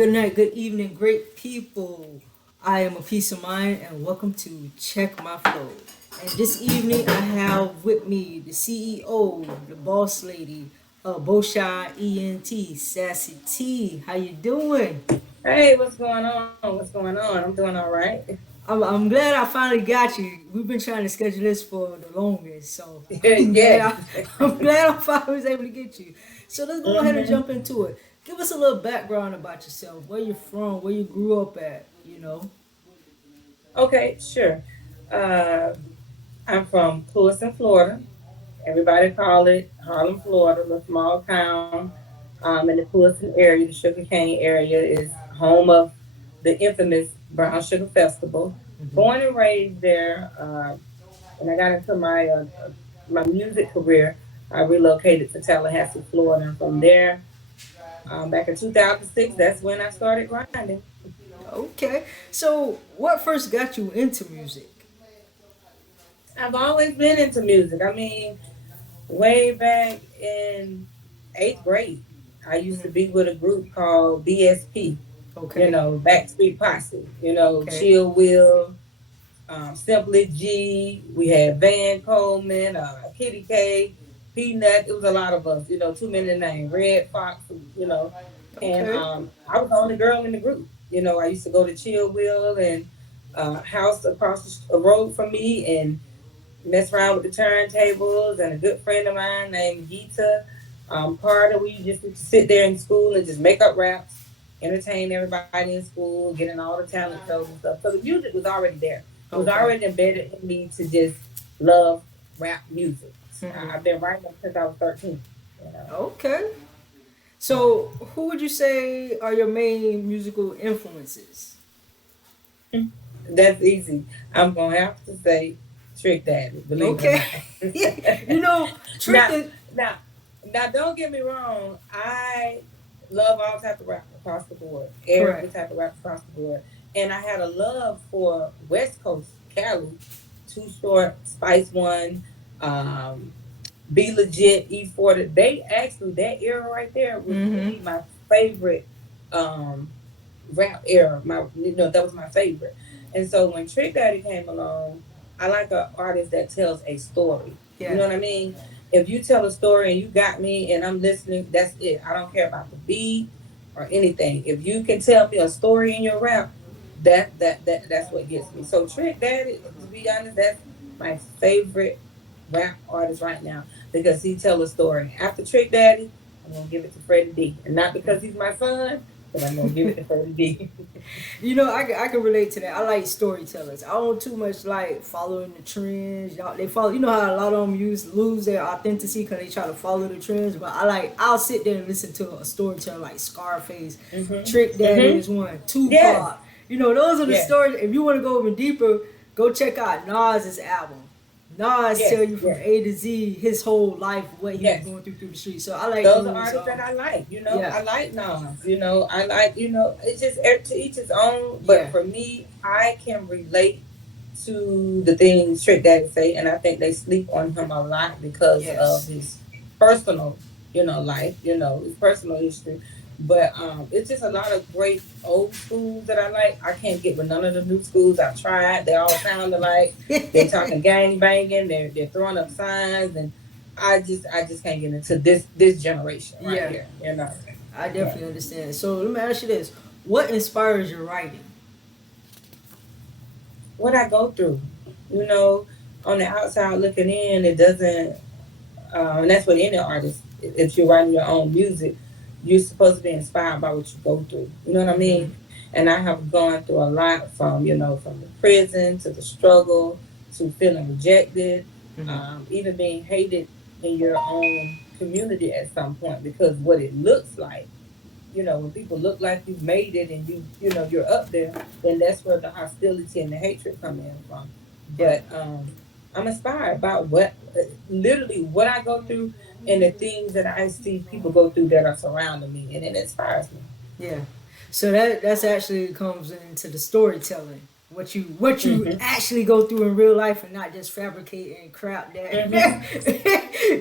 Good night, good evening, great people. I am a peace of mind, and welcome to Check My Flow. And this evening, I have with me the CEO, the boss lady of Bo'Shine Ent, Sassy Tee. How you doing? Hey, what's going on? What's going on? I'm doing all right. I'm glad I finally got you. We've been trying to schedule this for the longest, so I'm glad Yes. I'm glad I finally was able to get you. So let's go ahead and hmm jump into it. Give us a little background about yourself, where you're from, where you grew up at. Okay, sure. Uh, I'm from Clewiston, Florida. Everybody call it Harlem, Florida, a small town. In the Clewiston area, the sugarcane area is home of the infamous Brown Sugar Festival. Born and raised there. When I got into my music career, I relocated to Tallahassee, Florida, and from there, back in 2006, that's when I started grinding. Okay, so what first got you into music? I've always been into music. I mean, way back in eighth grade, I used to be with a group called BSP, Okay, Backstreet Posse, okay, Chill Will, Simply G. We had Van Coleman, Kitty K, Peanut. It was a lot of us, too many names. Red Fox, And okay, I was the only girl in the group. I used to go to Chill Will and house across the road from me and mess around with the turntables. And a good friend of mine named Gita Carter, we just used to sit there in school and just make up raps, entertain everybody in school, get in all the talent shows and stuff. So the music was already there. It was okay. already embedded in me to just love rap music. hmm I've been writing since I was 13. You know. Okay. So, who would you say are your main musical influences? That's easy. I'm gonna have to say Trick Daddy, believe it or Okay. not. you know, Trick now, is now, now, don't get me wrong. I love all type of rap across the board, every correct. type of rap across the board, and I had a love for West Coast Cali, Too Short, Spice One, um, Be Legit, E40. They actually that era right there was Mm-hmm. really my favorite um, rap era. That was my favorite. And so when Trick Daddy came along, I like an artist that tells a story. You Yeah. know what I mean? If you tell a story and you got me and I'm listening, that's it. I don't care about the beat or anything. If you can tell me a story in your rap, that's what gets me. So Trick Daddy, to be honest, that's my favorite rap artist right now because he tell a story. After Trick Daddy, I'm gonna give it to Freddie D, and not because he's my son, but I'm gonna give it to Freddie D. I can relate to that. I like storytellers. I don't too much like following the trends. Y'all, they follow. You know how a lot of them lose their authenticity because they try to follow the trends. But I'll sit there and listen to a storyteller like Scarface, Mhm. Trick Daddy Mhm. is one, Yes. Tupac. Those are the Yes. stories. If you want to go even deeper, go check out Nas's album. Nas tell Yes. you from Yes. A to Z his whole life, what he was Yes. going through the streets. So I like Those are those. artists that I like. Yeah, I like Nas. I like. It's just to each his own. But yeah, for me, I can relate to the things Trick Daddy say, and I think they sleep on him a lot because of yes, his personal, life. His personal history. But it's just a lot of great old schools that I like. I can't get with none of the new schools. I've tried. They all sound alike. They're talking gang banging. They're throwing up signs, and I just can't get into this generation right yeah. here. I Yeah. definitely understand. So let me ask you this: what inspires your writing? What I go through, you know, on the outside looking in, it doesn't. And that's what any artist. If you're writing your own music, you're supposed to be inspired by what you go through. You know what I mean? And I have gone through a lot from the prison to the struggle to feeling rejected, even being hated in your own community at some point because what it looks like, when people look like you've made it and you're up there, then that's where the hostility and the hatred come in from. Yeah, But I'm inspired by literally what I go through and the things that I see people go through that are surrounding me, and it inspires me. yeah. So that's actually comes into the storytelling. what you actually go through in real life and not just fabricating crap that. Cause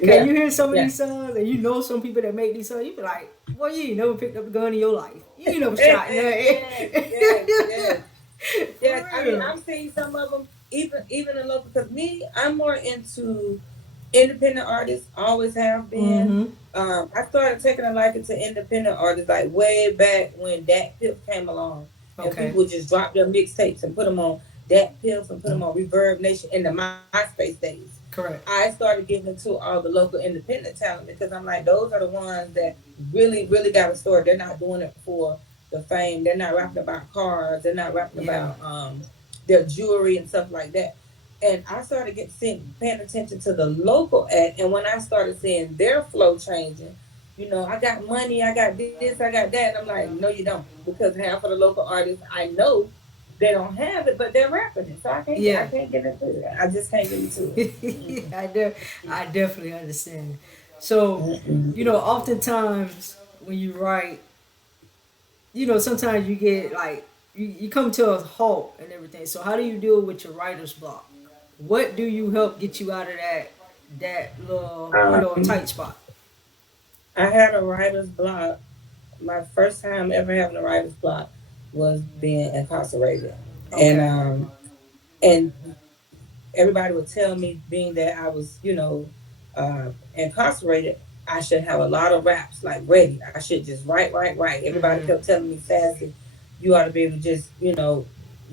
Yeah, you hear some of yeah. these songs and you know some people that make these songs, you be like, well, you ain't never picked up a gun in your life. You ain't never shot nothing. Yes, yes, yes. Yes, For I mean, real. I've seen some of them, even in local. Because me, I'm more into independent artists. Always have been. Mm-hmm. I started taking a liking to independent artists like way back when Dat Piff came along, and Okay. people would just drop their mixtapes and put them on Dat Piff and put them on Reverb Nation in the MySpace days. Correct. I started getting into all the local independent talent because I'm like, those are the ones that really, really got a story. They're not doing it for the fame. They're not rapping about cars. They're not rapping Yeah. about their jewelry and stuff like that. And I started paying attention to the local act. And when I started seeing their flow changing, I got money, I got this, I got that. And I'm like, no, you don't. Because half of the local artists I know, they don't have it, but they're rapping it. So I Yeah. can't get into it. I just can't get into it. I definitely understand. So, oftentimes when you write, sometimes you get like you come to a halt and everything. So how do you deal with your writer's block? What do you help get you out of that little Um, tight spot? I had a writer's block. My first time ever having a writer's block was being incarcerated, and Okay. and everybody would tell me, being that I was, incarcerated, I should have a lot of raps like ready. I should just write, write, write. Everybody Mm-hmm. kept telling me, Sassy, you ought to be able to just,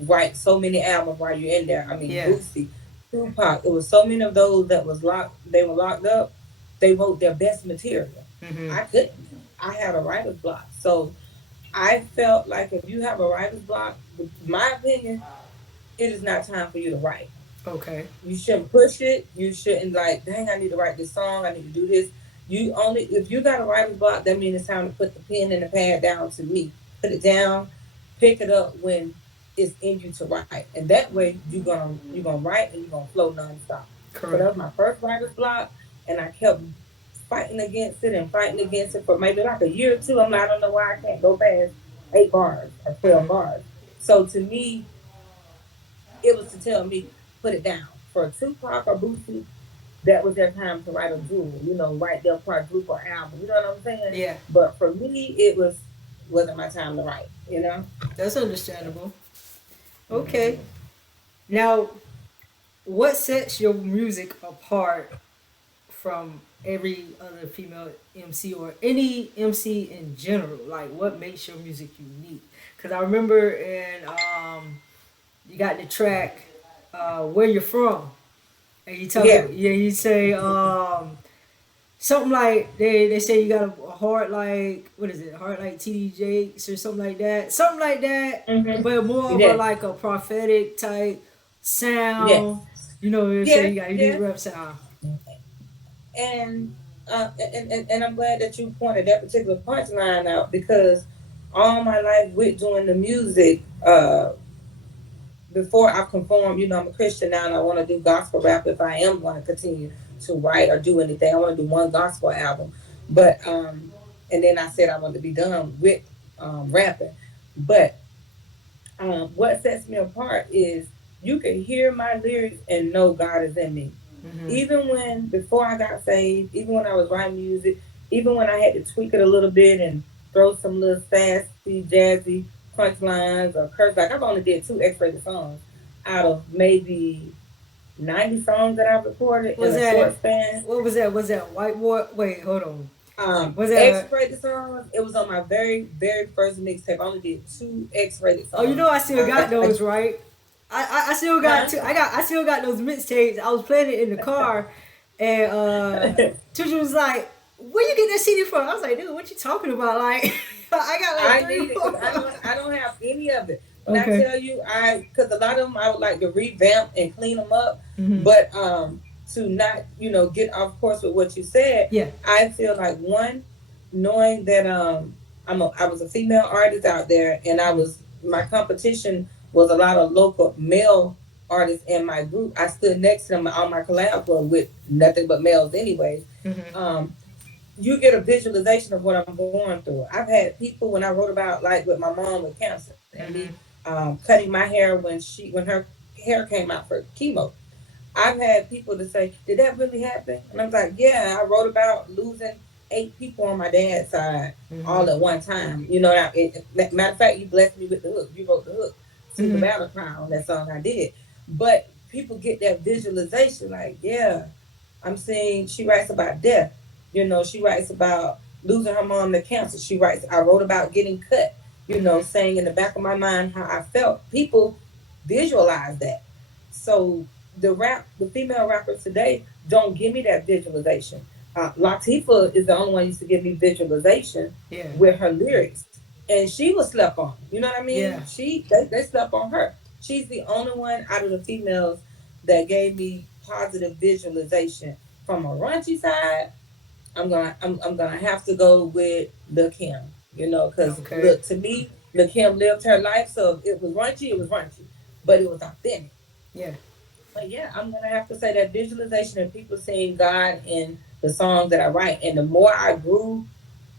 write so many albums while you're in there. I mean, Yeah. Boosie, Tupac, it was so many of those that was locked. They were locked up. They wrote their best material. Mm-hmm. I couldn't. I had a writer's block. So I felt like if you have a writer's block, my opinion, it is not time for you to write. Okay. You shouldn't push it. You shouldn't like, dang, I need to write this song. I need to do this. You only, if you got a writer's block, that means it's time to put the pen and the pad down to me. Put it down, pick it up when it's in you to write. And that way you're gonna write and you're gonna flow nonstop. So that Correct. was my first writer's block, and I kept fighting against it and fighting against it for maybe like a year or two. I'm like, I don't know why I can't go past 8 bars or 12 bars. So to me, it was to tell me, put it down. For Tupac or Boosie, that was their time to write a jewel, write their quadruple album. You know what I'm saying? Yeah. But for me, wasn't my time to write. That's understandable. Okay. Now, what sets your music apart from every other female MC or any MC in general? Like, what makes your music unique? Because I remember you got the track, "Where You're From," and you talk, Yeah. yeah, you say something like they say you got a heart like what is it, heart like TD Jakes or something like that, Mm-hmm. but more of a Yes. like a prophetic type Yes. sound. You say Yes. you got these Yes. rep sound. And and I'm glad that you pointed that particular punchline out, because all my life with doing the music, before I conform, I'm a Christian now and I want to do gospel rap. If I am going to continue to write or do anything, I want to do one gospel album. But and then I said I want to be done with rapping. But what sets me apart is you can hear my lyrics and know God is in me. Hmm. Even when before I got saved, even when I was writing music, even when I had to tweak it a little bit and throw some little sassy, jazzy punch lines or curse, like I've only did 2 X-rated songs out of maybe 90 songs that I've recorded in Was a short that span. what was that? Was that white boy? Wait, hold on. Was that? X-rated songs, it was on my very, very first mixtape. I only did 2 X-rated Oh, songs. I still got those, right? I still got Huh? two. I still got those mixtapes. I was playing it in the car, and Tuju was like, "Where you get that CD from?" I was like, "Dude, what you talking about?" Like, I got like I three, need it because four. I don't have any of it. When I Okay. tell you, because a lot of them I would like to revamp and clean them up, Hmm. but to not get off course with what you said, Yeah. I feel like, one, knowing that I was a female artist out there, and my competition was a lot of local male artists in my group. I stood next to them. All my collabs were with nothing but males anyways. Hmm. um you get a visualization of what I'm going through. I've had people, when I wrote about, like with my mom with cancer, and me, Hmm. cutting my hair when her hair came out for chemo. I've had people to say, "Did that really happen?" And I'm like, "Yeah, I wrote about losing 8 people on my dad's side Mm-hmm. all at one time." Matter of fact, you blessed me with the hook. You wrote the hook to the Mm-hmm. battle cry on that song I did. But people get that visualization, like, yeah, I'm seeing. She writes about death. She writes about losing her mom to cancer. She writes. I wrote about getting cut. Mm-hmm. Saying in the back of my mind how I felt. People visualize that. So the female rappers today don't give me that visualization. Latifah is the only one who used to give me visualization Yeah. with her lyrics, and she was slept on. You know what I mean? Yeah. They slept on her. She's the only one out of the females that gave me positive visualization. From a raunchy side, I'm gonna have to go with Lil Kim. Because Okay. look, to me, Lil Kim lived her life, so if it was raunchy, but it was authentic. Yeah. But yeah, I'm gonna have to say that visualization and people seeing God in the songs that I write, and the more I grew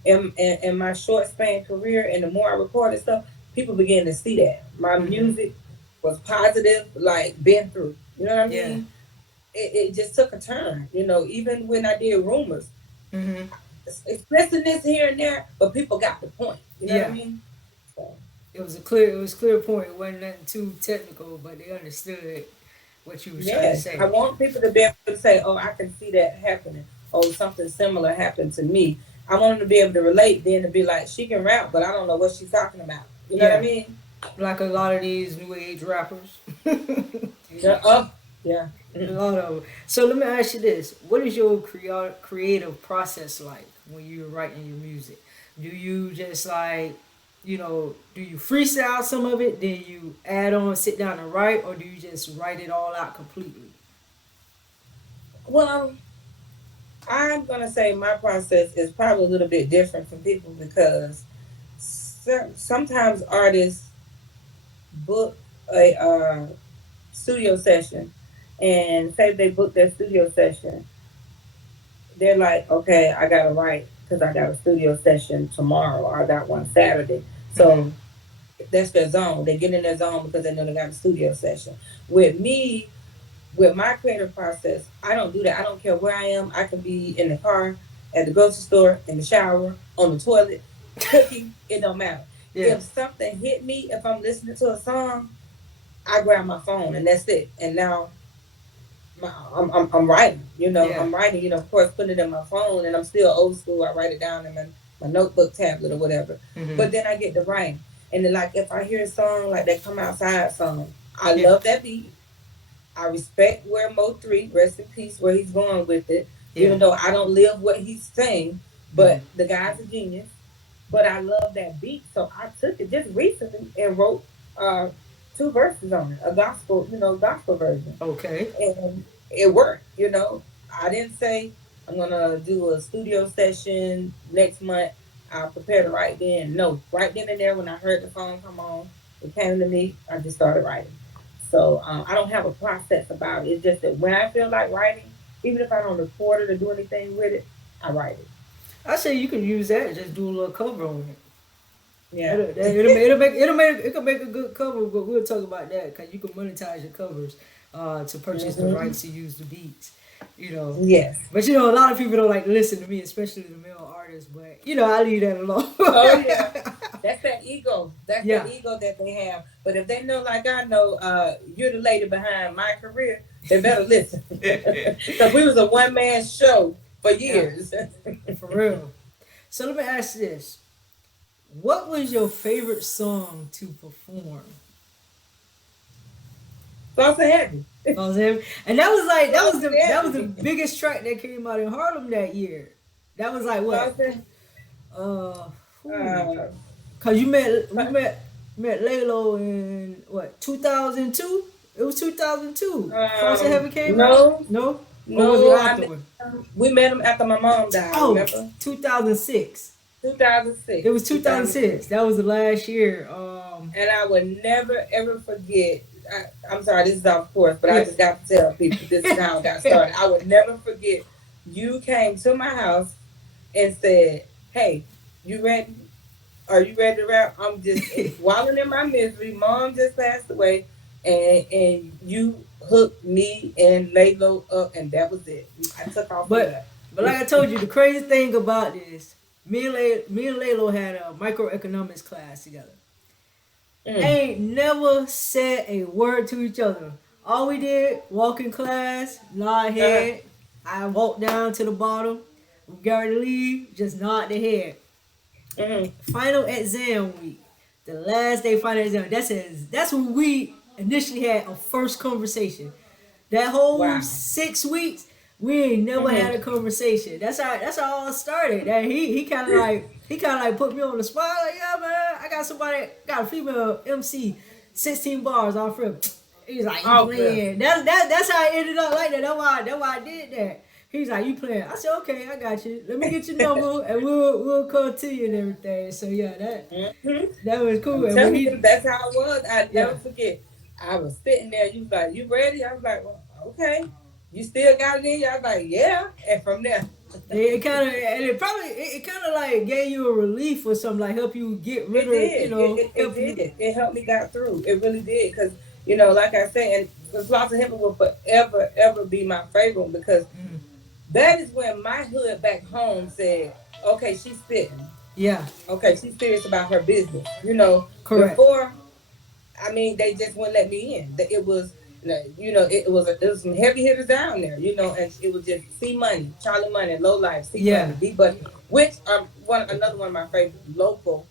in my short span career, and the more I recorded stuff, people began to see that my Mm-hmm. music was positive, like been through. You know what I Yeah. mean? It just took a turn. Even when I did rumors, Mm-hmm. expressing this here and there, but people got the point. You know what I Yeah. mean? So, It was clear point. It wasn't nothing too technical, but they understood what you was trying to yes, I say. want people to be able to say, "Oh, I can see that happening." Oh, something similar happened to me. I want them to be able to relate, then to be like, "She can rap, but I don't know what she's talking about." You know what I Yeah. mean? Like a lot of these new age rappers. A Yeah. Oh, yeah. lot of 'em. So let me ask you this: what is your creative process like when you're writing your music? Do you just do you freestyle some of it, then you add on, sit down and write, or do you just write it all out completely? Well, I'm gonna say my process is probably a little bit different from people because sometimes artists book a studio session, and say they book their studio session, they're like, okay, I gotta write because I got a studio session tomorrow, or I got one Saturday. Mm-hmm. So that's their zone. They get in their zone because they know they got a studio session. With me, with my creative process, I don't do that. I don't care where I am. I can be in the car, at the grocery store, in the shower, on the toilet, cooking. It don't matter. Yeah. If something hit me, if I'm listening to a song, I grab my phone and that's it. And now I'm writing. Yeah. I'm writing. Of course, putting it in my phone, and I'm still old school. I write it down in my notebook, tablet, or whatever. Mm-hmm. But then I get to writing, and then like if I hear a song like that "Come Outside" song, I Yeah. love that beat. I respect where Mo 3, rest in peace, where he's going with it. Yeah. Even though I don't live what he's saying, Mm-hmm. but the guy's a genius. But I love that beat, so I took it just recently and wrote uh, 2 verses on it, a gospel version, Okay. and it worked. I didn't say I'm gonna do a studio session next month. I'll prepare to write then. No, right then and there when I heard the phone come on, it came to me. I just started writing. So I don't have a process about it. It's just that when I feel like writing, even if I don't record it or do anything with it, I write it. I say you can use that and just do a little cover on it. Yeah. It'll make a good cover, but we'll talk about that because you can monetize your covers to purchase the Hmm. rights to use the beats, you know. Yes. But a lot of people don't like to listen to me, especially the male artists. But I leave that alone. Oh yeah. That's that ego. That's that Yeah, ego that they have. But if they know, like I know, you're the lady behind my career, they better listen. Because we was a one-man show for yeah, years. for real. So let me ask you this: what was your favorite song to perform? Sauce Heavy. You know what I'm saying? And that was like Sauce that was the Heavy. biggest track that came out in Harlem that year. That was like what? Sauce Uh, whew. uh, Cause we met Lalo in what 2002? It was 2002. False and Heaven came out. no, No, or was it no, afterward? we met him after my mom died, Oh, remember? 2006. It 2006. was 2006. 2006. That was the last year. And I would never ever forget. I'm sorry, this is off course, but I Yeah. just got to tell people this is how it got started. I would never forget. You came to my house and said, "Hey, you ready?" Are you ready to rap? I'm just wallowing in my misery. Mom just passed away, and you hooked me and Laylo up, and that was it. I took off from But there. but like I told you, the crazy thing about this, me and Laylo had a microeconomics class together. Mm, Ain't never said a word to each other. All we did, walk in class, nod uh-huh, head. I walked down to the bottom. We got ready to leave, just nod the head. mm, Final exam week, the last day final exam. That's when we initially had a first conversation. That whole wow. 6 weeks, we ain't never had a Mm-hmm. conversation. That's how all it started. That he kind of like put me on the spot. Like, yeah, man, I got a female MC, 16 bars off film. He's like, you Off there. playing? That's how I ended up like that. That's why I did that. He's like, you playing? I said, okay, I got you. Let me get your number and we'll call to you and everything. So yeah, that Hmm. that was cool. I'm And when telling you, he, that's how it was. I yeah, never forget. I was sitting there. You was like, you ready? I was like, well, okay. You still got it in you? I was like, yeah. And from there, it kind of and it probably it kind of like gave you a relief or something, like help you get rid it of, did. It help you. did. It helped me got through. It really did. Because, like I said, and the Floss of Heaven will forever, ever be my favorite one because Mm, that is when my hood back home said, okay, she's spitting. yeah, Okay, she's serious about her business. correct. Before, I mean, they just wouldn't let me in. It was, it was some heavy hitters down there, and it was just C Money, Charlie Money, Low Life, C Yeah, Money, D Buddy, which another one of my favorite local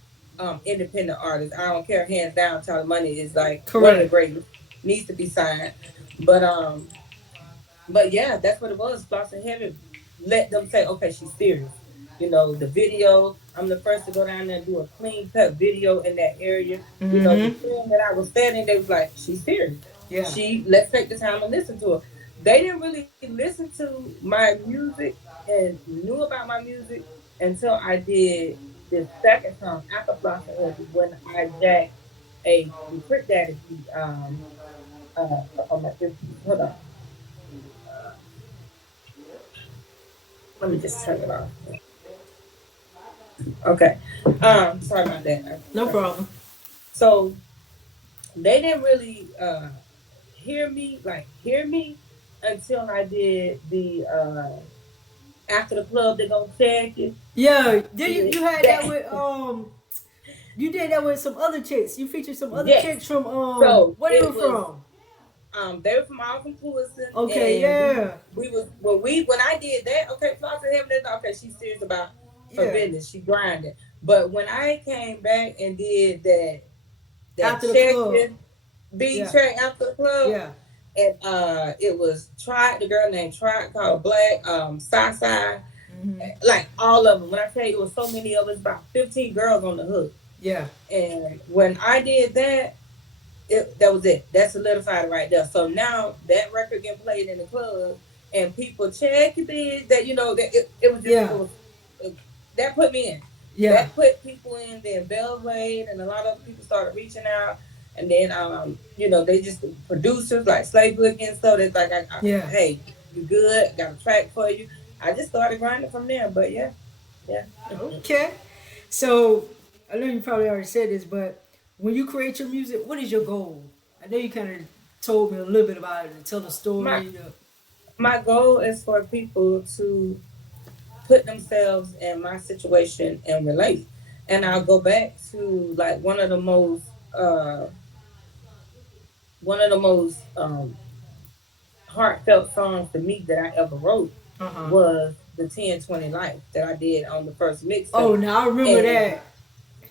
independent artists. I don't care, hands down, Charlie Money is like one of the correct. greatest. Needs to be signed, but yeah, that's what it was. Floss and Heaven let them say, okay, she's serious. The video, I'm the first to go down there and do a clean cut video in that area. The Mm-hmm. screen that I was standing, they was like, she's serious. Yeah, Let's take the time and listen to her. They didn't really listen to my music and knew about my music until I did this second song after Floss and Heaven when I jacked the Trick Daddy beat, on my 50. Hold on. Let me just turn it off. Okay. Sorry about that. no problem. So they didn't really hear me until I did the after the club they gonna check it. Yeah, did you Yeah, you had that that with you did that with some other chicks. You featured some other yes. chicks from So where they were it was from. they were from all from Fullerton, Okay, and yeah, we was when I did that, okay, Floss and Heaven, that's okay, she's serious about her yeah. business, she grinding. But when I came back and did that After the check club, in beat yeah, track after the club, yeah. and it was the girl named Tried called Black, Sassy, Mm-hmm. like all of them. When I tell you it was so many of us, about 15 girls on the hook. Yeah, And when I did that, that was it. That solidified it right there. So now that record getting played in the club and people check it, that that it was just it yeah, was uh, that put me in. yeah, That put people in. Then Belgrade and a lot of other people started reaching out, and then they just producers like Slave Boogie and stuff. That's like, yeah. hey, you good? Got a track for you. I just started grinding from there. But yeah, yeah. Okay. So I know you probably already said this, but when you create your music, what is your goal? I know you kind of told me a little bit about it and tell the my story. my goal is for people to put themselves in my situation and relate. And I'll go back to like uh one of the most heartfelt songs to me that I ever wrote Uh huh. was the 1020 Life that I did on the first Oh, mixtape. now I remember And that.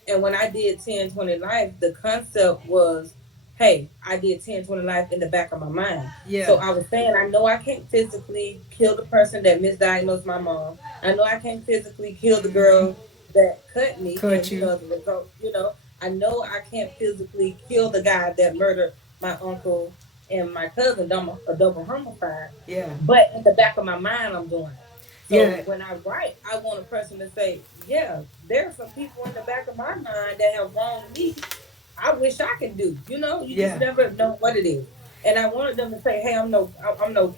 and when I did 1020 Life, the concept was, hey, I did 1020 Life in the back of my mind. So Yeah. I was saying, I know I can't physically kill the person that misdiagnosed my mom. I know I can't physically kill the Mm-hmm. girl that cut me. Cut And, you. as a result, I know I can't physically kill the guy that murdered my uncle and my cousin, a double homicide. Yeah. But in the back of my mind, I'm doing it. So Yeah. when I write, I want a person to say, yeah, there are some people in the back of my mind that have wronged me. I wish I could do. You just Yeah. never know what it is. And I wanted them to say, hey, I'm no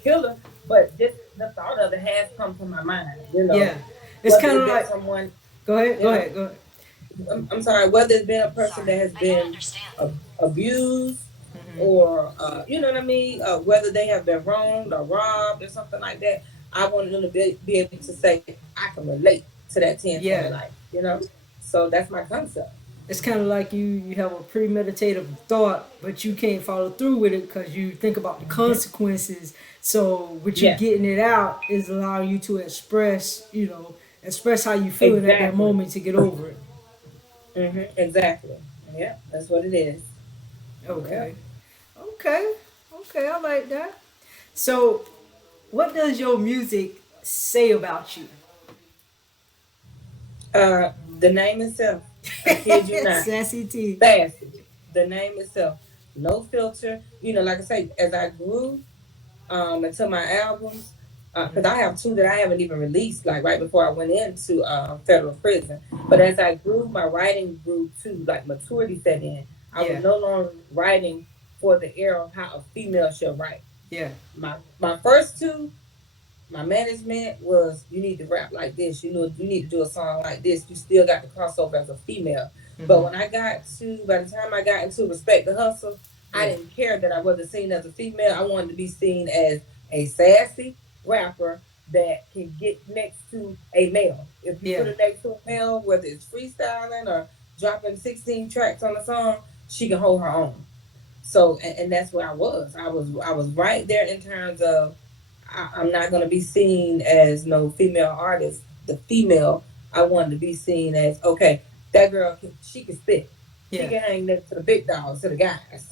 killer, but just the thought of it has come to my mind. Yeah. It's Whether kind it of been like. someone, Go ahead. you Go know, ahead. Go ahead. I'm sorry, whether it's been a person that has been abused or, you know what I mean, whether they have been wronged or robbed or something like that, I want them to be able to say, I can relate to that 10/20 Yeah. life, you know? So that's my concept. It's kind of like you have a premeditative thought, but you can't follow through with it because you think about the Hmm. consequences. So, with you Yeah, getting it out is allowing you to express, express how you feeling at that exactly. moment to get over it. Exactly. Yeah, that's what it is. Yeah. Okay. Okay. Okay. I like that. So, what does your music say about you? The name itself, I kid you not, Sassy Tee. Sassy. The name itself, no filter. You know, like I say, as I grew into my albums, because I have two that I haven't even released, like right before I went into federal prison. But as I grew, my writing grew too, like maturity set in. I was Yeah. no longer writing for the era of how a female should write. Yeah. My first two, my management was, you need to rap like this, you know, you need to do a song like this, you still got the crossover as a female. But when I got to, by the time I got into Respect the Hustle, I Yeah. didn't care that I wasn't seen as a female. I wanted to be seen as a sassy rapper that can get next to a male. If you Yeah. put her next to a male, whether it's freestyling or dropping 16 tracks on a song, she can hold her own. So, and that's where I was. I was right there in terms of, I'm not gonna be seen as no female artist. The female, I wanted to be seen as, okay, that girl she can spit. She Yeah. can hang next to the big dogs, to the guys.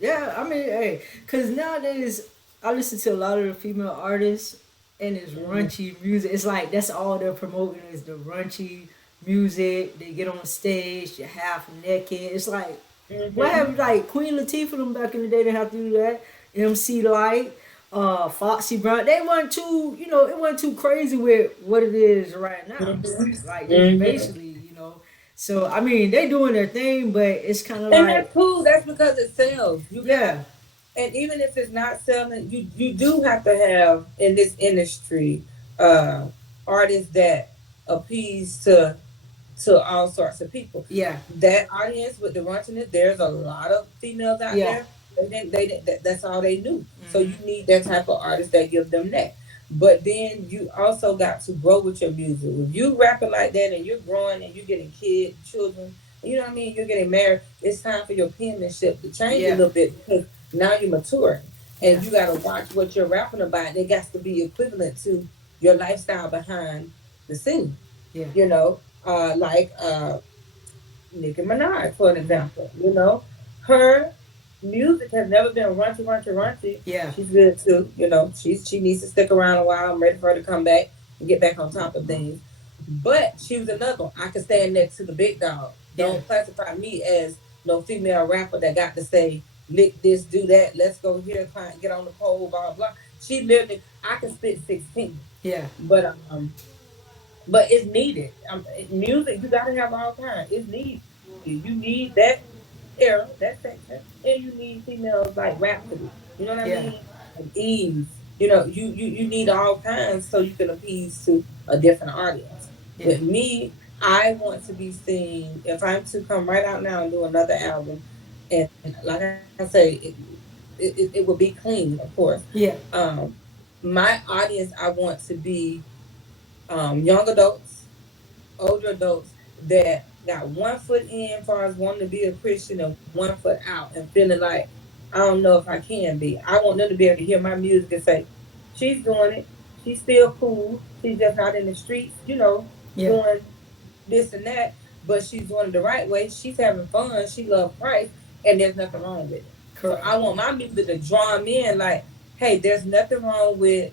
Yeah, I mean, hey, because nowadays I listen to a lot of the female artists and it's Mm-hmm. raunchy music. It's like that's all they're promoting is the raunchy music. They get on stage, you're half naked. It's like, what Mm-hmm. have you, like Queen Latifah them back in the day, they have to do that. MC Light, Foxy Brown. They weren't too, it wasn't too crazy with what it is right now. Like, it's Mm-hmm. basically, So, I mean, they doing their thing, but it's kind of And like, that's cool. That's because it sells. You got, yeah, and even if it's not selling, you do have to have in this industry uh artists that appease to all sorts of people. yeah. That audience with the raunchiness, there's a lot of females out Yeah. there. That's all they knew. So you Hmm. need that type of artist that give them that. But then you also got to grow with your music. If you rapping like that and you're growing and you're getting kids, children, you know what I mean, you're getting married, it's time for your penmanship to change a Yeah. little bit because now you're maturing Yeah. and you got to watch what you're rapping about. It got to be equivalent to your lifestyle behind the scene. Yeah. You know, like Nicki Minaj, for an Hmm. example. You know, her music has never been runchy, runchy, runchy. Yeah. She's good too. You know, she needs to stick around a while. I'm ready for her to come back and get back on top of things. But she was another one. I could stand next to the big dog. Yeah. Don't classify me as no female rapper that got to say, lick this, do that, let's go here, client, get on the pole, blah, blah. She literally, I can spit 16. Yeah. But it's needed. Music, you gotta have all kinds. It's needed. You need that era, that section, and you need females like Rhapsody. You know what I Yeah. mean? And Eve. You know, you need all kinds so you can appease to a different audience. Yeah. With me, I want to be seen. If I'm to come right out now and do another album, and like I say, it will be clean, of course. Yeah. Um, my audience, I want to be young adults, older adults that got one foot in as far as wanting to be a Christian and one foot out and feeling like, I don't know if I can be. I want them to be able to hear my music and say, she's doing it. She's still cool. She's just not in the streets, you know, Yeah. doing this and that, but she's doing it the right way. She's having fun. She loves Christ, and there's nothing wrong with it. So Correct. I want my music to draw them in like, hey, there's nothing wrong with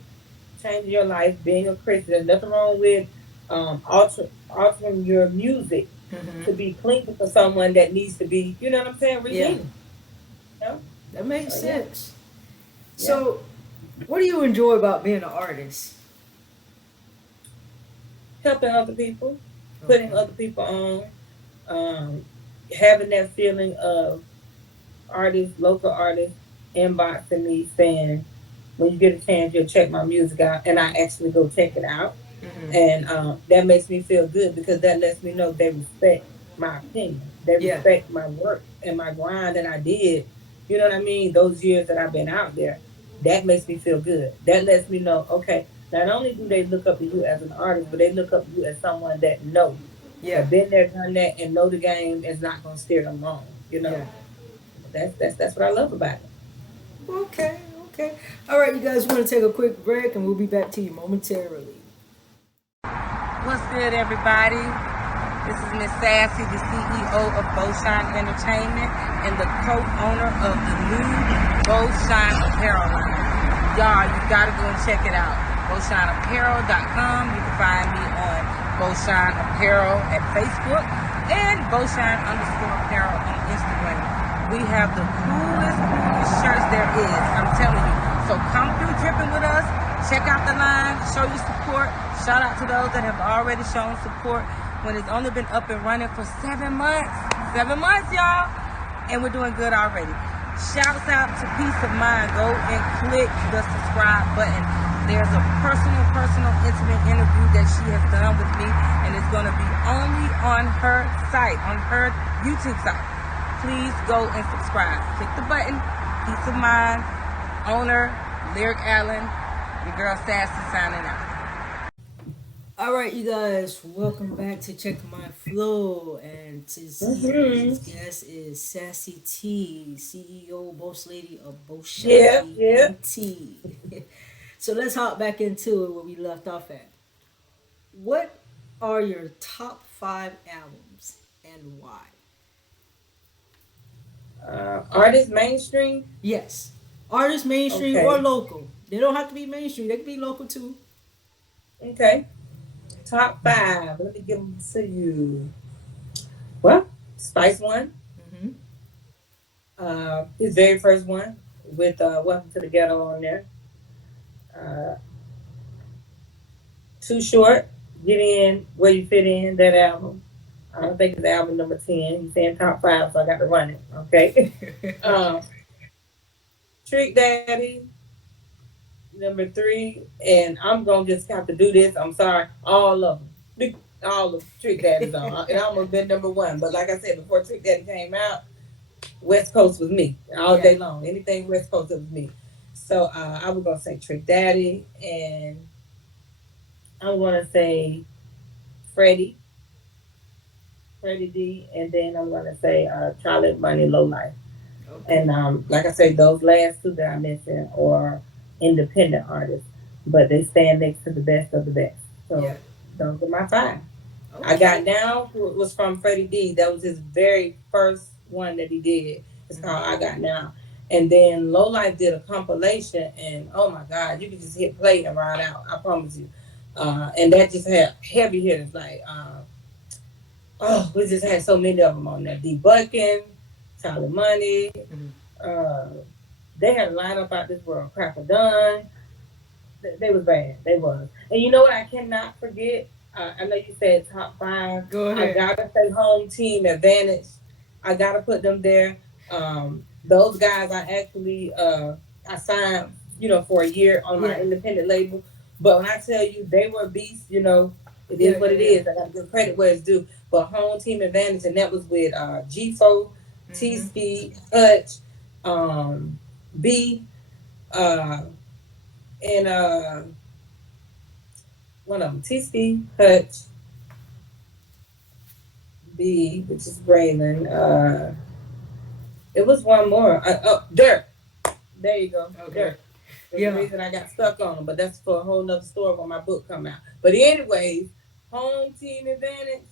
changing your life, being a Christian. There's nothing wrong with altering your music to Hmm. be clean for someone that needs to be, you know what I'm saying, Yeah. redeemed. You know? That makes So yeah, sense. yeah. So, what do you enjoy about being an artist? Helping other people, putting Okay. other people on, um, having that feeling of artists, local artists, inboxing me saying, when you get a chance, you'll check my music out, and I actually go check it out. Hmm. And that makes me feel good because that lets me know they respect my opinion. They Yeah. respect my work and my grind that I did. You know what I mean? Those years that I've been out there, that makes me feel good. That lets me know, okay, not only do they look up to you as an artist, but they look up to you as someone that know, Yeah. have been there, done that, and know the game is not gonna steer them wrong. You Yeah. know, that's what I love about it. Okay. Okay. All right, you guys want to take a quick break, and we'll be back to you momentarily. What's good, everybody? This is Miss Sassy, the CEO of Bo'Shine Entertainment and the co-owner of the new Bo'Shine Apparel line. Y'all, you gotta go and check it out. Bo'ShineApparel.com. You can find me on Bo'Shine Apparel at Facebook and Bo'Shine_Apparel on Instagram. We have the coolest shirts there is. I'm telling you. So come through dripping with us. Check out the line. Show your support. Shout out to those that have already shown support when it's only been up and running for 7 months. 7 months, y'all. And we're doing good already. Shouts out to Peace of Mind. Go and click the subscribe button. There's a personal, intimate interview that she has done with me, and it's going to be only on her site, on her YouTube site. Please go and subscribe. Click the button. Peace of Mind. Owner, Lyric Allen. Your girl Sassy signing out. All right, you guys, welcome back to Check My Flow, and today's guest is Sassy Tee, CEO, boss lady of Bo'Shine Ent. So let's hop back into it where we left off at. What are your top 5 albums and why? Artist mainstream. Yes, artists mainstream or local. They don't have to be mainstream. They can be local too. Okay. Top 5. Let me give them to you. Well, Spice One. His very first one with Welcome to the Ghetto on there. Too Short. Get In Where You Fit In. That album. I don't think it's album number 10. He's saying top 5, so I got to run it. Okay. Trick Daddy. Number 3, and I'm gonna just have to do this. I'm sorry, all of them, all of Trick Daddy's on. It almost been number 1, but like I said before, Trick Daddy came out, West Coast was me all day long. Anything West Coast, it was me. So I was gonna say Trick Daddy, and I'm gonna say Freddie D, and then I'm gonna say Charlie Money Low Life. Okay. And like I said, those last 2 that I mentioned are independent artists, but they stand next to the best of the best. So those are my 5. Okay. I Got Down was from Freddie D. That was his very first one that he did. It's called I Got Down. And then Low Life did a compilation, and oh my God, you can just hit play and ride out. I promise you. And that just had heavy hitters like, we just had so many of them on there. D Buckin, Charlie Money. They had a lineup out this world. Cracker Dunn. They was bad. They was. And you know what I cannot forget? I know you said top 5. Go ahead. I gotta say Home Team Advantage. I gotta put them there. Those guys I actually I signed, for a year on my independent label. But when I tell you they were beasts, it is what it is. I gotta give credit where it's due. But Home Team Advantage, and that was with G4, T-Speed, Hutch, B, and one of them, T-Speed, Hutch, B, which is Braylon. It was one more. Dirk. There you go. Okay. Dirk. That's the reason I got stuck on them, but that's for a whole nother story when my book come out. But anyways, Home Team Advantage.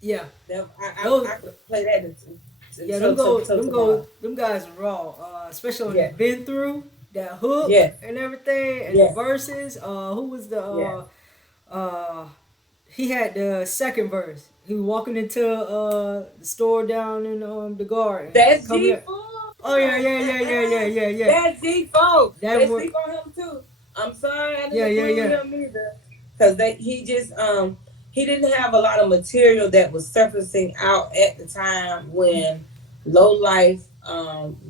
Yeah. I could play that. Them guys are raw. Especially when they've been through that hook and everything, and the verses. Who was the he had the second verse. He was walking into the store down in the garden. That's G4. Oh yeah. That's G4. They sleep on him too. I'm sorry I didn't include him either. Because he didn't have a lot of material that was surfacing out at the time when Low Life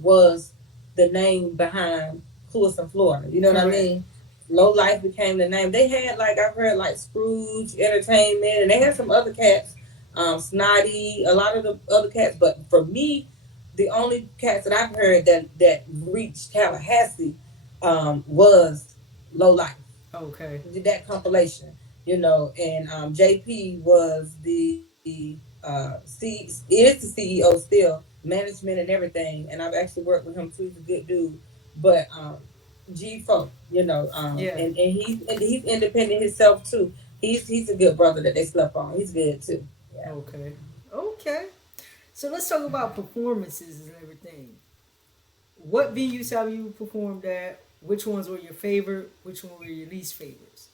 was the name behind Clewiston, Florida. You know what I mean? Low Life became the name. They had I've heard Scrooge Entertainment, and they had some other cats Snotty, a lot of the other cats. But for me, the only cats that I've heard that reached Tallahassee was Low Life, Okay. did that compilation, and JP was the is the CEO still, management and everything, and I've actually worked with him too. He's a good dude, but G Folk, Yeah. and he's independent himself too. He's a good brother that they slept on. He's good too. Yeah. Okay. Okay. So let's talk about performances and everything. What venues have you performed at? Which ones were your favorite? Which one were your least favorites?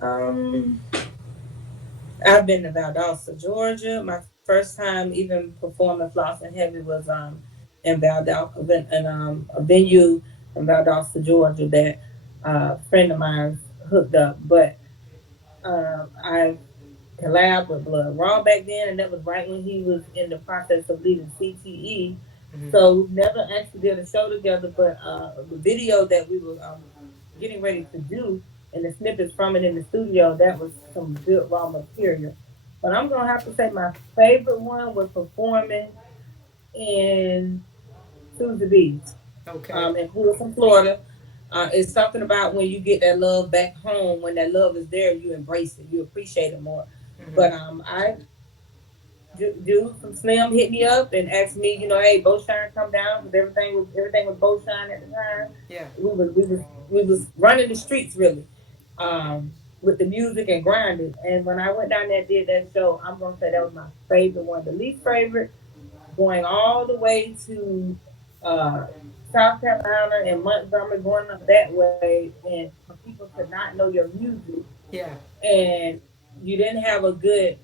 Um, I've been to Valdosta, Georgia. My first time even performing Floss and Heavy was in Valdosta, in a venue in Valdosta, Georgia that a friend of mine hooked up. But I collabed with Blood Raw back then, and that was right when he was in the process of leaving CTE. Mm-hmm. So we never actually did a show together, but the video that we were getting ready to do and the snippets from it in the studio, that was some good raw material. But I'm gonna have to say my favorite one was performing in Susie B's Okay. in Cleveland, Florida. It's something about when you get that love back home, when that love is there, you embrace it, you appreciate it more. Mm-hmm. But I dude from Slim hit me up and asked me, hey, Bo'Shine come down because everything was Bo'Shine at the time. Yeah. We was running the streets really, with the music and grinding. And when I went down there and did that show, I'm gonna say that was my favorite one. The least favorite, going all the way to uh, South Carolina and Montgomery, going up that way, and for people to not know your music Yeah. and you didn't have a good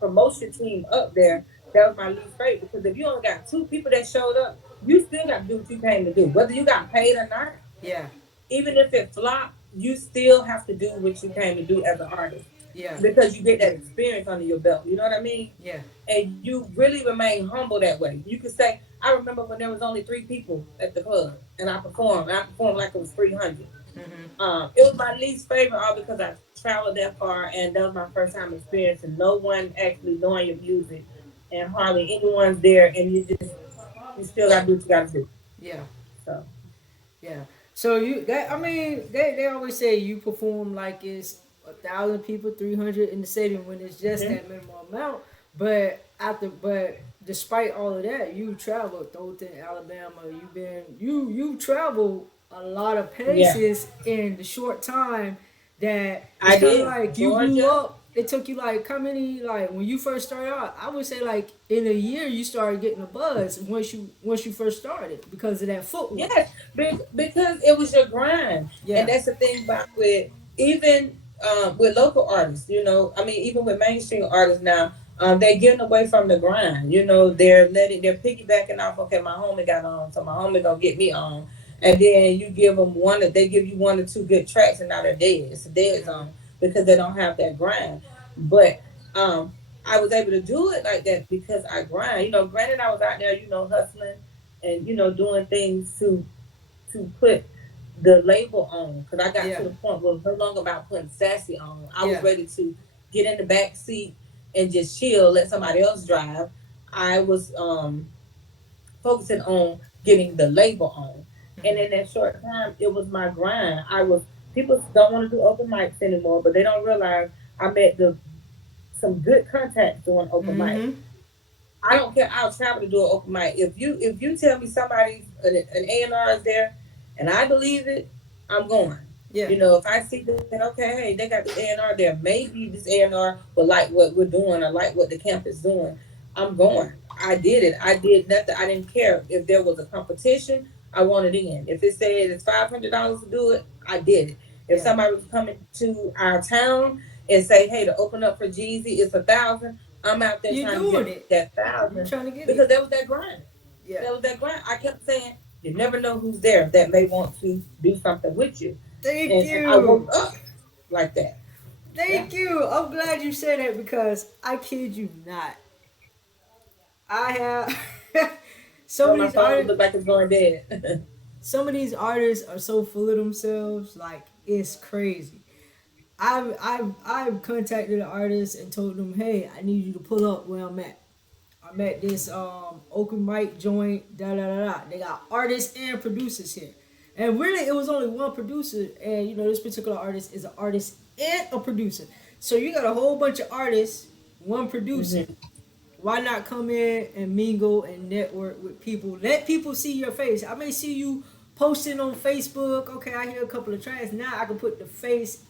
promotion team up there, that was my least favorite because if you only got two people that showed up, you still got to do what you came to do, whether you got paid or not. Yeah. Even if it flopped, you still have to do what you came to do as an artist Yeah. because you get that experience under your belt. You know what I mean? Yeah. And you really remain humble that way. You could say, I remember when there was only three people at the club and I performed like it was 300. Mm-hmm. It was my least favorite all because I traveled that far and that was my first time experiencing no one actually knowing your music and hardly anyone's there and you still gotta do what you gotta do. Yeah. So Yeah. So you that I mean they always say you perform like it's 1,000 people, 300 in the stadium when it's just mhm. that minimal amount. But despite all of that, you traveled Dothan, Alabama. You traveled a lot of Yeah, places in the short time that it's I kind of did. like you grew Georgia. up. It took you like how many like when you first started out? I would say like in a year you started getting a buzz once you first started because of that footwork. Yes, because it was your grind, and Yeah. that's the thing about with even with local artists. I mean, even with mainstream artists now, they're getting away from the grind. They're piggybacking off. Okay, my homie got on, so my homie gonna get me on, and then you give them they give you one or two good tracks, and now they're dead. It's a dead Mm-hmm. zone because they don't have that grind. But I was able to do it like that because I grind. Granted, I was out there, hustling and doing things to put the label on because I got Yeah. to the point where it was no longer about putting Sassy on. I was Yeah. ready to get in the back seat and just chill, let somebody else drive. I was focusing on getting the label on, and in Mm-hmm. that short time, it was my grind. I was People don't want to do open mics anymore, but they don't realize I met the some good contacts doing open mics. Mm-hmm. I don't care. I'll travel to do an open mic. If you tell me somebody's an A&R is there, and I believe it, I'm going. Yeah. If I see that, okay, hey, they got this A&R there. Maybe this A&R will like what we're doing or like what the camp is doing. I'm going. I did it. I did nothing. I didn't care if there was a competition. I wanted in. If it said it's $500 to do it, I did it. If Yeah. somebody was coming to our town and say, hey, to open up for Jeezy, it's 1,000. I'm out there You're trying to doing get it. that You're 1,000 trying to get because it. that was that grind. Yeah. That was that grind. I kept saying, you never know who's there that may want to do something with you. Thank And I woke you. up like that. Yeah. Thank you. I'm glad you said that because I kid you not. I have some Oh, of my these phone artists. look like it's going dead. Some of these artists are so full of themselves. Like it's crazy. I've contacted the artist and told them, hey, I need you to pull up where I'm at. I'm at this open mic joint, da da da da. They got artists and producers here. And really it was only one producer, and you know, this particular artist is an artist and a producer. So you got a whole bunch of artists, one producer. Mm-hmm. Why not come in and mingle and network with people? Let people see your face. I may see you posting on Facebook. Okay, I hear a couple of tracks. Now I can put the face,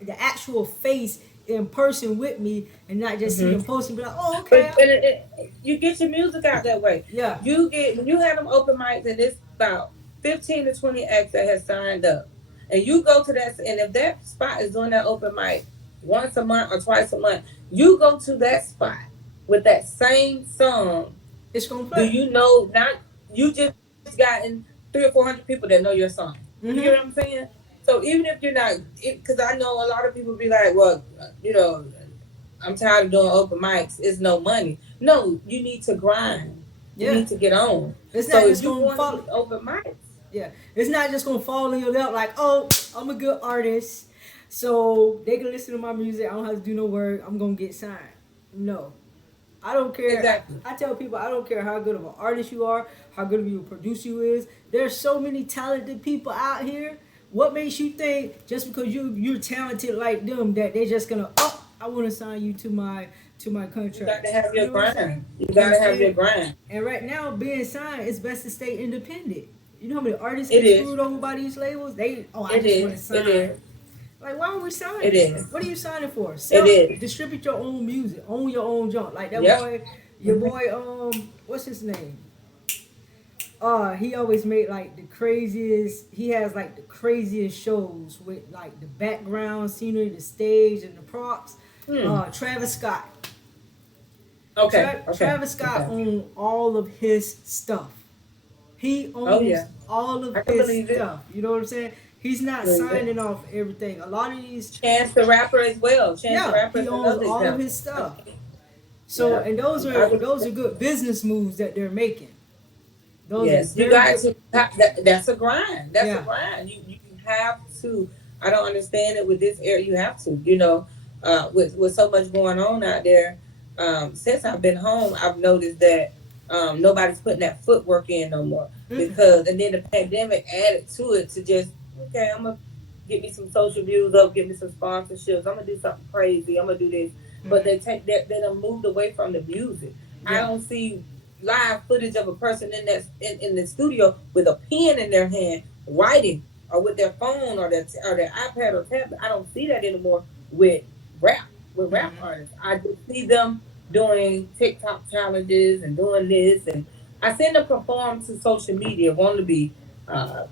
the actual face in person with me, and not just see them Mm-hmm. posting. Be like, oh, But okay, you get your music out that way. yeah, You get when you have them open mics, and it's about 15 to 20 acts that has signed up, and you go to that, and if that spot is doing that open mic once a month or twice a month, you go to that spot with that same song. it's gonna Do play. you know? Not you just gotten 300 or 400 people that know your song. You get what I'm Mm-hmm. saying? So even if you're not, because I know a lot of people be like, well, you know, I'm tired of doing open mics. It's no money. No, you need to grind. You Yeah, need to get on. it's not So if just you gonna going to fall. these open mics, Yeah, it's not just gonna fall in your lap like, oh, I'm a good artist, so they can listen to my music. I don't have to do no work. I'm gonna get signed. No, I don't care. exactly. I tell people I don't care how good of an artist you are, how good of a producer you is. There's so many talented people out here. What makes you think just because you're talented like them that they're just gonna, oh, I want to sign you to my You got to contract? have You your know what I'm saying? grind. You You got to have your understand? grind. And right now, being signed, it's best to stay independent. You know how many artists It get is. screwed over by these labels? They, oh, I It just want to is. It sign. is. Like, why are we It signing? is. What are you signing for? It Sell, is. distribute your own music, own your own junk. Like that Yep. boy, your Hmm. boy, what's his name? He always made like the craziest. He has like the craziest shows with like the background scenery, the stage, and the props. Hmm. Travis Scott. Okay. Okay. Travis Scott Okay. owned all of his stuff. He Oh yeah. owns all of I can his believe it. stuff. You know what I'm saying? He's not Believe it. signing off everything. A lot of these, Chance the Rapper as well. Chance the yeah, Rapper he is owns another all of example. his I stuff. mean, So, yeah. and I would, those are good business moves that they're making. Those are yes, you very got good. to. That's a grind. That's a Yeah, grind. You have to. I don't understand it with this area. You have to. With so much going on out there. Since I've been home, I've noticed that nobody's putting that footwork in no more. mm-mm. Because and then the pandemic added to it to just okay. I'm gonna get me some social views up, get me some sponsorships. I'm gonna do something crazy. I'm gonna do this. But Mm-hmm. they done moved away from the music. I Yeah, don't see live footage of a person in the studio with a pen in their hand writing or with their phone or their iPad or tablet. I don't see that anymore rap with rap mm-hmm. artists. I just see them doing TikTok challenges and doing this, and I see them perform to social media, want to be uh,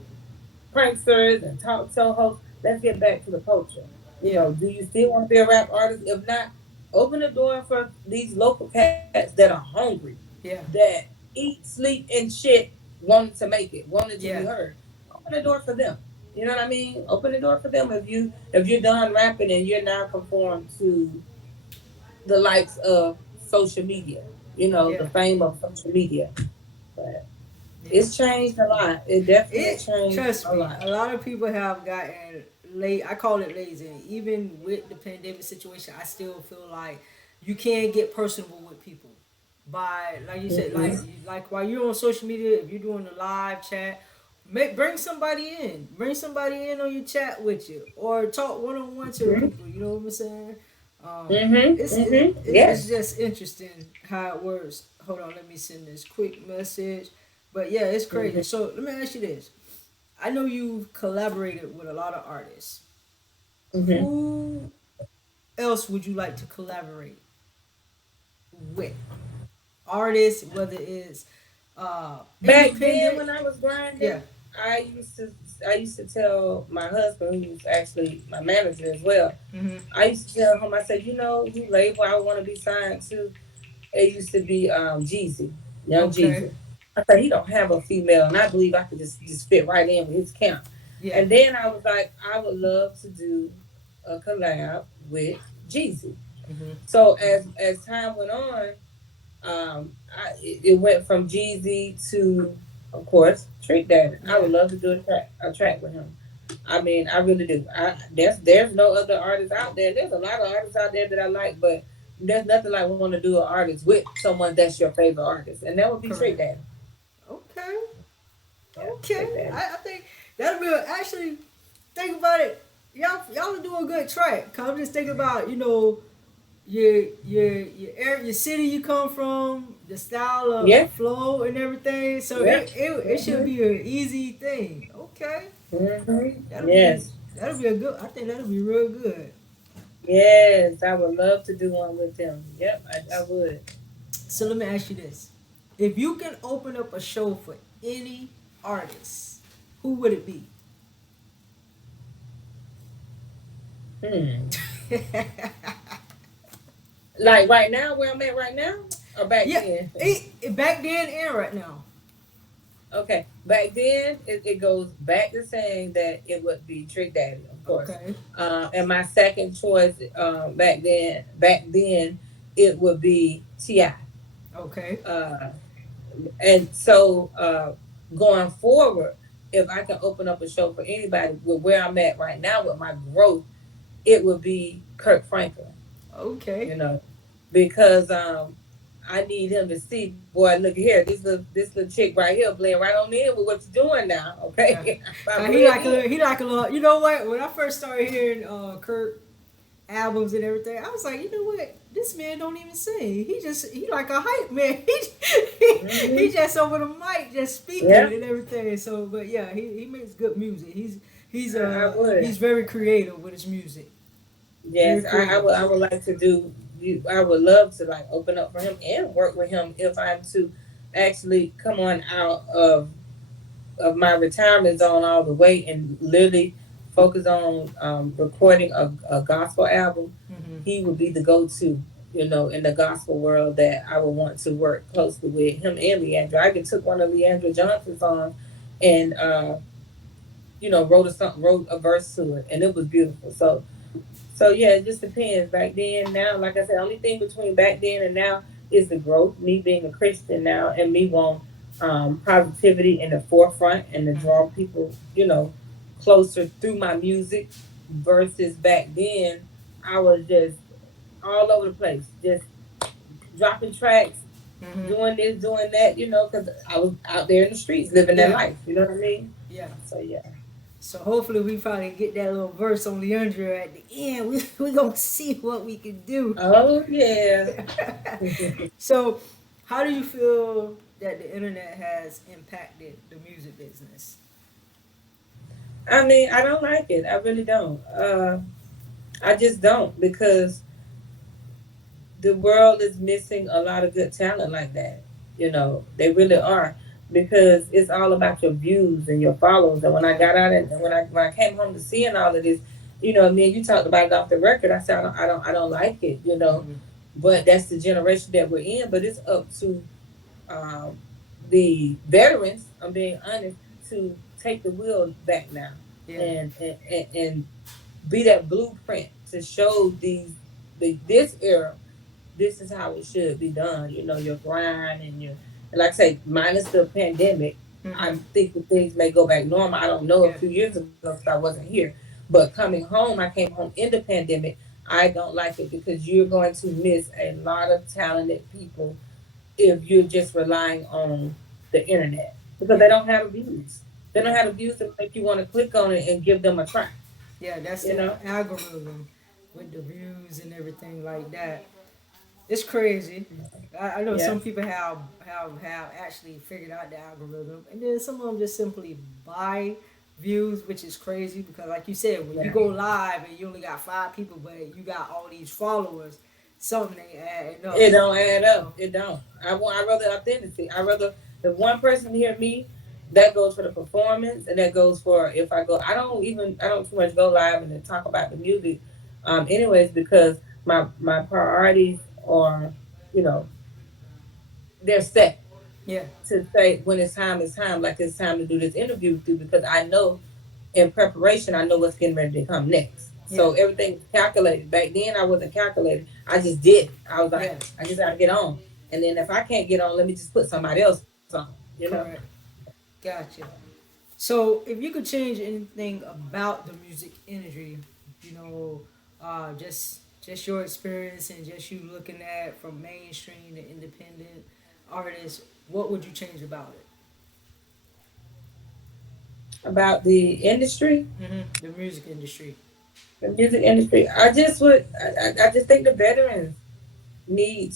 pranksters and talk show hosts. Let's get back to the culture. Yeah, Do you still want to be a rap artist? If not, open the door for these local cats that are hungry, yeah, that eat, sleep, and shit, wanted to make it, wanted to be yeah, heard. Open the door for them. You know what I mean? Open the door for them if you're done rapping and you're now conformed to the likes of social media, yeah, the fame of social media. But yeah. it's changed a lot. It definitely It changed trust a me, lot. a lot of people have gotten late. I call it lazy. Even with the pandemic situation, I still feel like you can't get personable with people. By like you said, Hmm. like while you're on social media, if you're doing a live chat, bring somebody in. Bring somebody in on your chat with you, or talk one on one to the Hmm. people. You know what I'm saying? Hmm. Hmm. It's Yes. just interesting how it works. Hold on, let me send this quick message. But yeah, it's crazy. Hmm. So let me ask you this. I know you've collaborated with a lot of artists. Hmm. Who else would you like to collaborate with? Artists, whether it's Back then, independent. when I was Yeah. grinding, I used to I used to tell my husband, who's actually my manager as well. Mm-hmm. I used to tell him, I said, who label I want to be signed to? It used to be Jeezy, Young Okay. Jeezy. I said he don't have a female, and I believe I could just fit right in with his camp. Yeah. And then I was like, I would love to do a collab with Jeezy. Mm-hmm. So as time went on, it went from Jeezy to, of course, Trick Daddy. I Yeah. would love to do a track with him. I mean, I really do. There's no other artists out there. There's a lot of artists out there that I like, but there's nothing like want to do an artist with someone that's your favorite artist, and that would be Trick Correct. Daddy. Okay. Yeah, Trick Okay. Daddy. I think that'll be actually think about it. Y'all are doing a good track. Cause I'm just thinking about your city you come from, the style of Yeah, flow and everything. So yeah. it should hmm be an easy thing. Okay, that'll be Yes, that'll be a good. I think that'll be real good. yes. I would love to do one with them. Yep, I would. So let me ask you this: if you can open up a show for any artist, who would it be? Hmm. Like right now, where I'm at right now, or back Yeah, then? back then and right now. Okay, back then it goes back to saying that it would be Trick Daddy, of course. Okay, And my second choice back then it would be Ti. okay. Uh, and so going forward, if I can open up a show for anybody with where I'm at right now with my growth, it would be Kirk Franklin. Okay. You know, because I need him to see, boy, look here, this little chick right here playing right on in with what you're doing now, Yeah. okay? I He blend like a in. little, he like a little. You know what? When I first started hearing Kurt albums and everything, I was like, you know what? This man don't even sing. He like a hype man. He hmm just over the mic, just speaking Yeah, and everything. So, but yeah, he makes good music. I would. He's very creative with his music. Very Yes, I creative. would. I would like to do. I would love to like open up for him and work with him if I'm to actually come on out of my retirement zone all the way and literally focus on recording a gospel album. Hmm. He would be the go-to, in the gospel world that I would want to work closely with him and Leandra. I took one of Leandra Johnson's songs and wrote a verse to it, and it was beautiful. So yeah, it just depends. Back then, now, like I said, only thing between back then and now is the growth. Me being a Christian now, and me want positivity in the forefront and to Hmm. draw people, closer through my music. Versus back then, I was just all over the place, just dropping tracks, Hmm. doing this, doing that. Because I was out there in the streets living that Yeah. life. You know what I mean? Yeah. So yeah. So hopefully we finally get that little verse on Leandra at the end. We gonna see what we can do. Oh yeah. So, how do you feel that the internet has impacted the music business? I mean, I don't like it. I really don't. I just don't because the world is missing a lot of good talent like that. They really are because it's all about your views and your followers. And when I Yeah. got out and when I came home to seeing all of this, me and you talked about it off the record. I said I don't like it. Hmm. But that's the generation that we're in. But it's up to um, the veterans. I'm being honest to take the wheel back now Yeah. and be that blueprint to show this era this is how it should be done. Your grind and like I say, minus the pandemic, Hmm. I think that things may go back normal. I don't know a Yeah. few years ago because I wasn't here. But coming home, I came home in the pandemic. I don't like it because you're going to miss a lot of talented people if you're just relying on the internet because they Yeah. don't have the views. They don't Yeah. have the views to make you want to click on it and give them a try. Yeah. That's You the know? algorithm with the views and everything like that. It's crazy. I know Yeah. some people have actually figured out the algorithm, and then some of them just simply buy views, which is crazy because, like you said, when you Yeah. go live and you only got 5 people, but you got all these followers, something ain't adding up. It don't add up. So It don't. I rather authenticity. I rather if one person hear me, that goes for the performance, and that goes for if I go. I don't too much go live and then talk about the music, anyways, because my priorities are, you know, they're set yeah, to say when it's time. Like it's time to do this interview with you because I know in preparation, I know what's getting ready to come next. yeah, So everything's calculated. Back then, I wasn't calculated. I just did it. I was like, yeah, I just got to get on. And then if I can't get on, let me just put somebody else on. correct. Gotcha. So, if you could change anything about the music industry, you know, just your experience and just you looking at from mainstream to independent artists, what would you change about About the industry, it? The music industry. the music industry. I just think the veterans need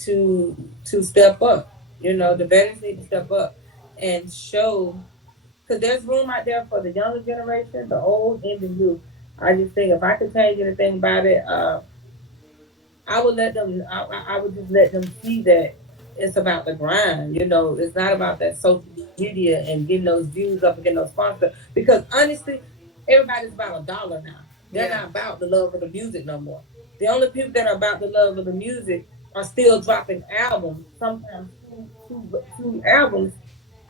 to step up. You know, the veterans need to step up and show, because there's room out there for the younger generation, the old and the new. I just think if I could change anything about it, I would let them. I would just let them see that it's about the grind. You know, it's not about that social media and getting those views up and getting those sponsors. Because honestly, everybody's about $1 now. They're Yeah, not about the love of the music no more. The only people that are about the love of the music are still dropping albums. Sometimes two albums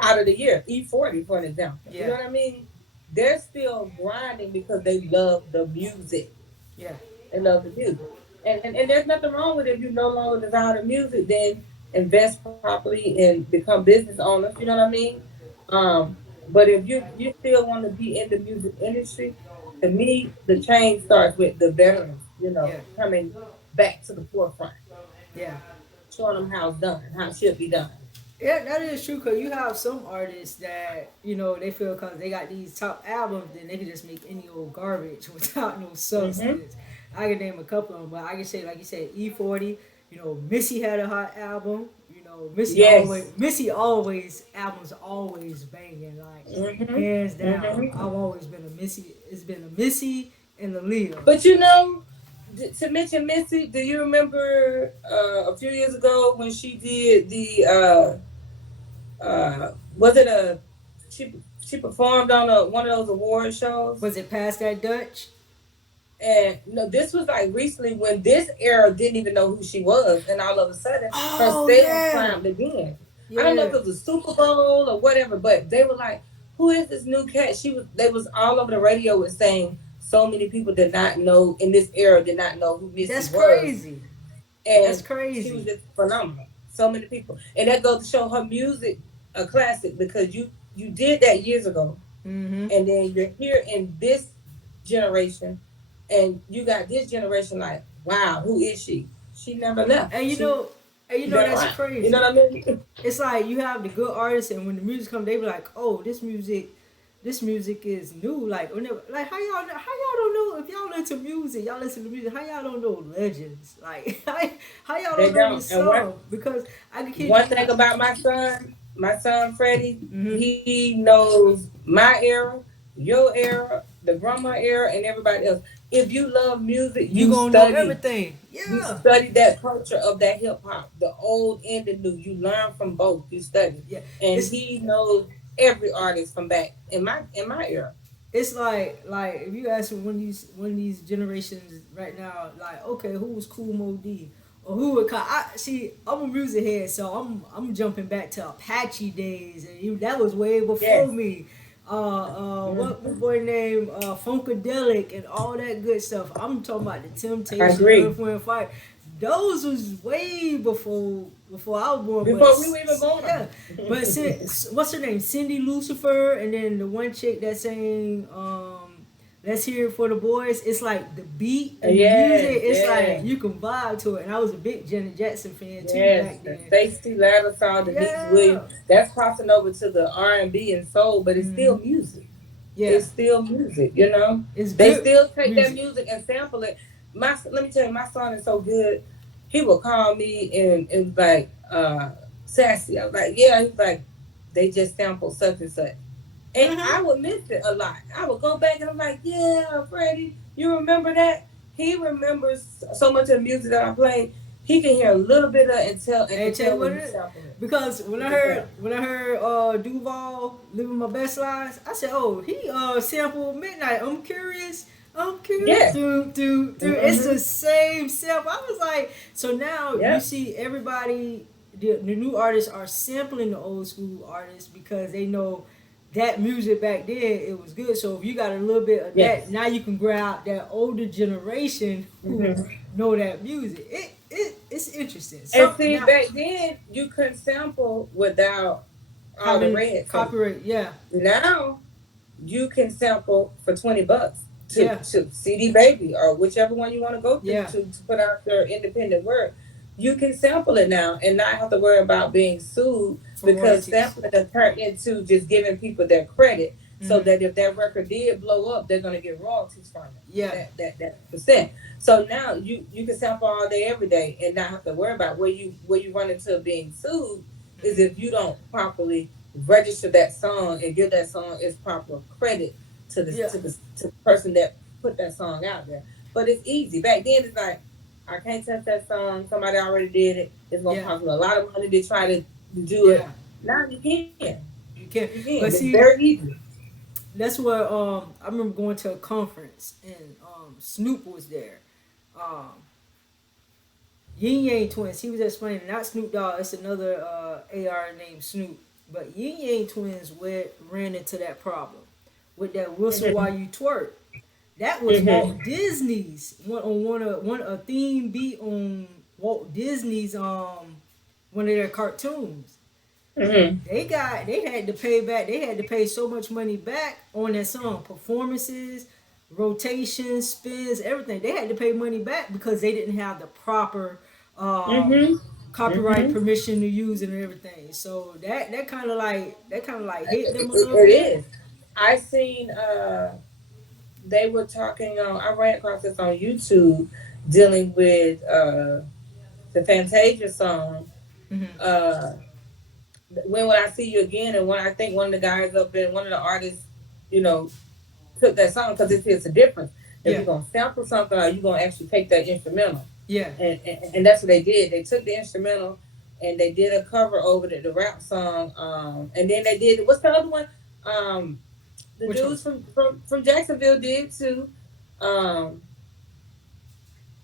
out of the year. E40, for an example. You yeah, know what I mean? They're still grinding because they love the music yeah, and love the music. And there's nothing wrong with it. If you no longer desire the music, then invest properly and become business owners. You know what I mean? Um, but if you still want to be in the music industry, to me, the change starts with the veterans. You yeah, know, coming back to the forefront, yeah. showing them how it's done, how it should be done. Yeah, that is true. Cause you have some artists that they feel cause they got these top albums, then they can just make any old garbage without no Hmm. substance. I can name a couple of them, but I can say like you said, E40. Missy had a hot album. Yes. Missy always albums always banging like Hmm. hands down. Hmm. I've always been a Missy. It's been a Missy and a Leo. But you know, to mention Missy, do you remember a few years ago when she did the was it a she performed on one of those award shows? Was it past that Dutch? And no, this was like recently when this era didn't even know who she was, and all of a sudden her Oh sales yeah, climbed again. I don't know if yeah. it was a Super Bowl or whatever, but they were like, "Who is this new cat?" They was all over the radio was saying so many people did not know in this era did not know who Missy That's was, crazy. That's and she was crazy. just phenomenal. So many people, and that goes to show her music a classic because you did that years ago, Mm-hmm. and then you're here in this generation, and you got this generation like, wow, who is she? She never left. And She been that's around. You know crazy. what I mean? It's like you have the good artists, and when the music comes, they be like, "Oh, this music is new." Like, whenever, like how y'all don't know if y'all into music, y'all listen to music. How y'all don't know legends? Like, how y'all They don't know don't. this And one song? Because I can kid one you thing not. about my son Freddie, Mm-hmm. he knows my era, your era, the grandma era, and everybody else. If you love music, You you gonna know study. everything. You Yeah, study that culture of that hip hop, the old and the new. You learn from both. You study, yeah. and It's he knows every artist from back in my era. it's like if you ask me when these generations right now, like, okay, who was Cool Mo D, or who would I see? I'm a music head, so I'm jumping back to Apache days, and that was way before Yes. me. What Hmm. boy named Funkadelic and all that good stuff. I'm talking about the I Temptations, agree. Earth, Wind, Fire. Those was way before I was born, but Before we were even yeah. born. But what's her name? Cindy Lucifer, and then the one chick that sang "Let's Hear It for the Boys." It's like the beat and the music. Yes, It's like yes, you can vibe to it. And I was a big Janet Jackson fan too yes. back The then. Stacey Lattisaw, Denise Yeah. Williams. That's crossing over to the R&B and soul, but it's Hmm. still music. Yeah. It's still music. You know, It's they good still take that music. music and sample it. Let me tell you, my son is so good. He will call me and was like, Sassy. I was like, yeah. He's like, they just sampled such and such. And Hmm. I would miss it a lot. I would go back and I'm like, yeah, Freddie, you remember that? He remembers so much of the music that I played. He can hear a little bit of it and And can tell you tell what when you it is, sample it. because when He I can heard tell. when I heard Duval living my best lives, I said, "Oh, he sampled Midnight." I'm curious. I'm curious. Yes. Through. It's the Mm-hmm. same sample. I was like, so now you Yep. see everybody. The new artists are sampling the old school artists because they know that music back then it was good. So if you got a little bit of that, Yes. now you can grab that older generation who Mm-hmm. know that music. It's interesting. And Some see, now back then you couldn't sample without all the having red tape. copyright, yeah, Now you can sample for $20 Yeah. to CD Baby or whichever one you want to go through Yeah. to put out your independent work. You can sample it now and not have to worry about being sued For because royalties. sampling has turned into just giving people their credit so Mm-hmm. that if that record did blow up, they're gonna get royalties from it. Yeah. That percent. So now you can sample all day every day and not have to worry about where you run into being sued is Mm-hmm. if you don't properly register that song and give that song its proper credit to the Yeah. to the person that put that song out there. But it's easy. Back then it's like I can't touch that song. Somebody already did it. It's gonna Yeah. cost me a lot of money to try to do it. Yeah. Now you can. You You can. can. It's But see, very easy. that's what I remember going to a conference and Snoop was there. Um Yin Yang Twins. He was explaining not Snoop Dogg. It's another AR named Snoop. But Yin Yang Twins ran into that problem with that whistle Mm-hmm. while you twerk. That was Mm-hmm. Walt Disney's one a theme beat on Walt Disney's one of their cartoons. Mm-hmm. They had to pay back. They had to pay so much money back on that song, performances, rotations, spins, everything. They had to pay money back because they didn't have the proper Mm-hmm. copyright Mm-hmm. permission to use it and everything. So that kind of like hit them a little It bit. is. I seen they were talking on I ran across this on YouTube dealing with the Fantasia song, Hmm. uh When Will I See You Again, and when I think one of the guys up in one of the artists, you know, took that song because it's a difference. If Yeah, you're gonna sample something or you're gonna actually take that instrumental. yeah. And that's what they did. They took the instrumental and they did a cover over the rap song. And then they did what's the other one? Um, the Which one? dudes from Jacksonville did too. Um,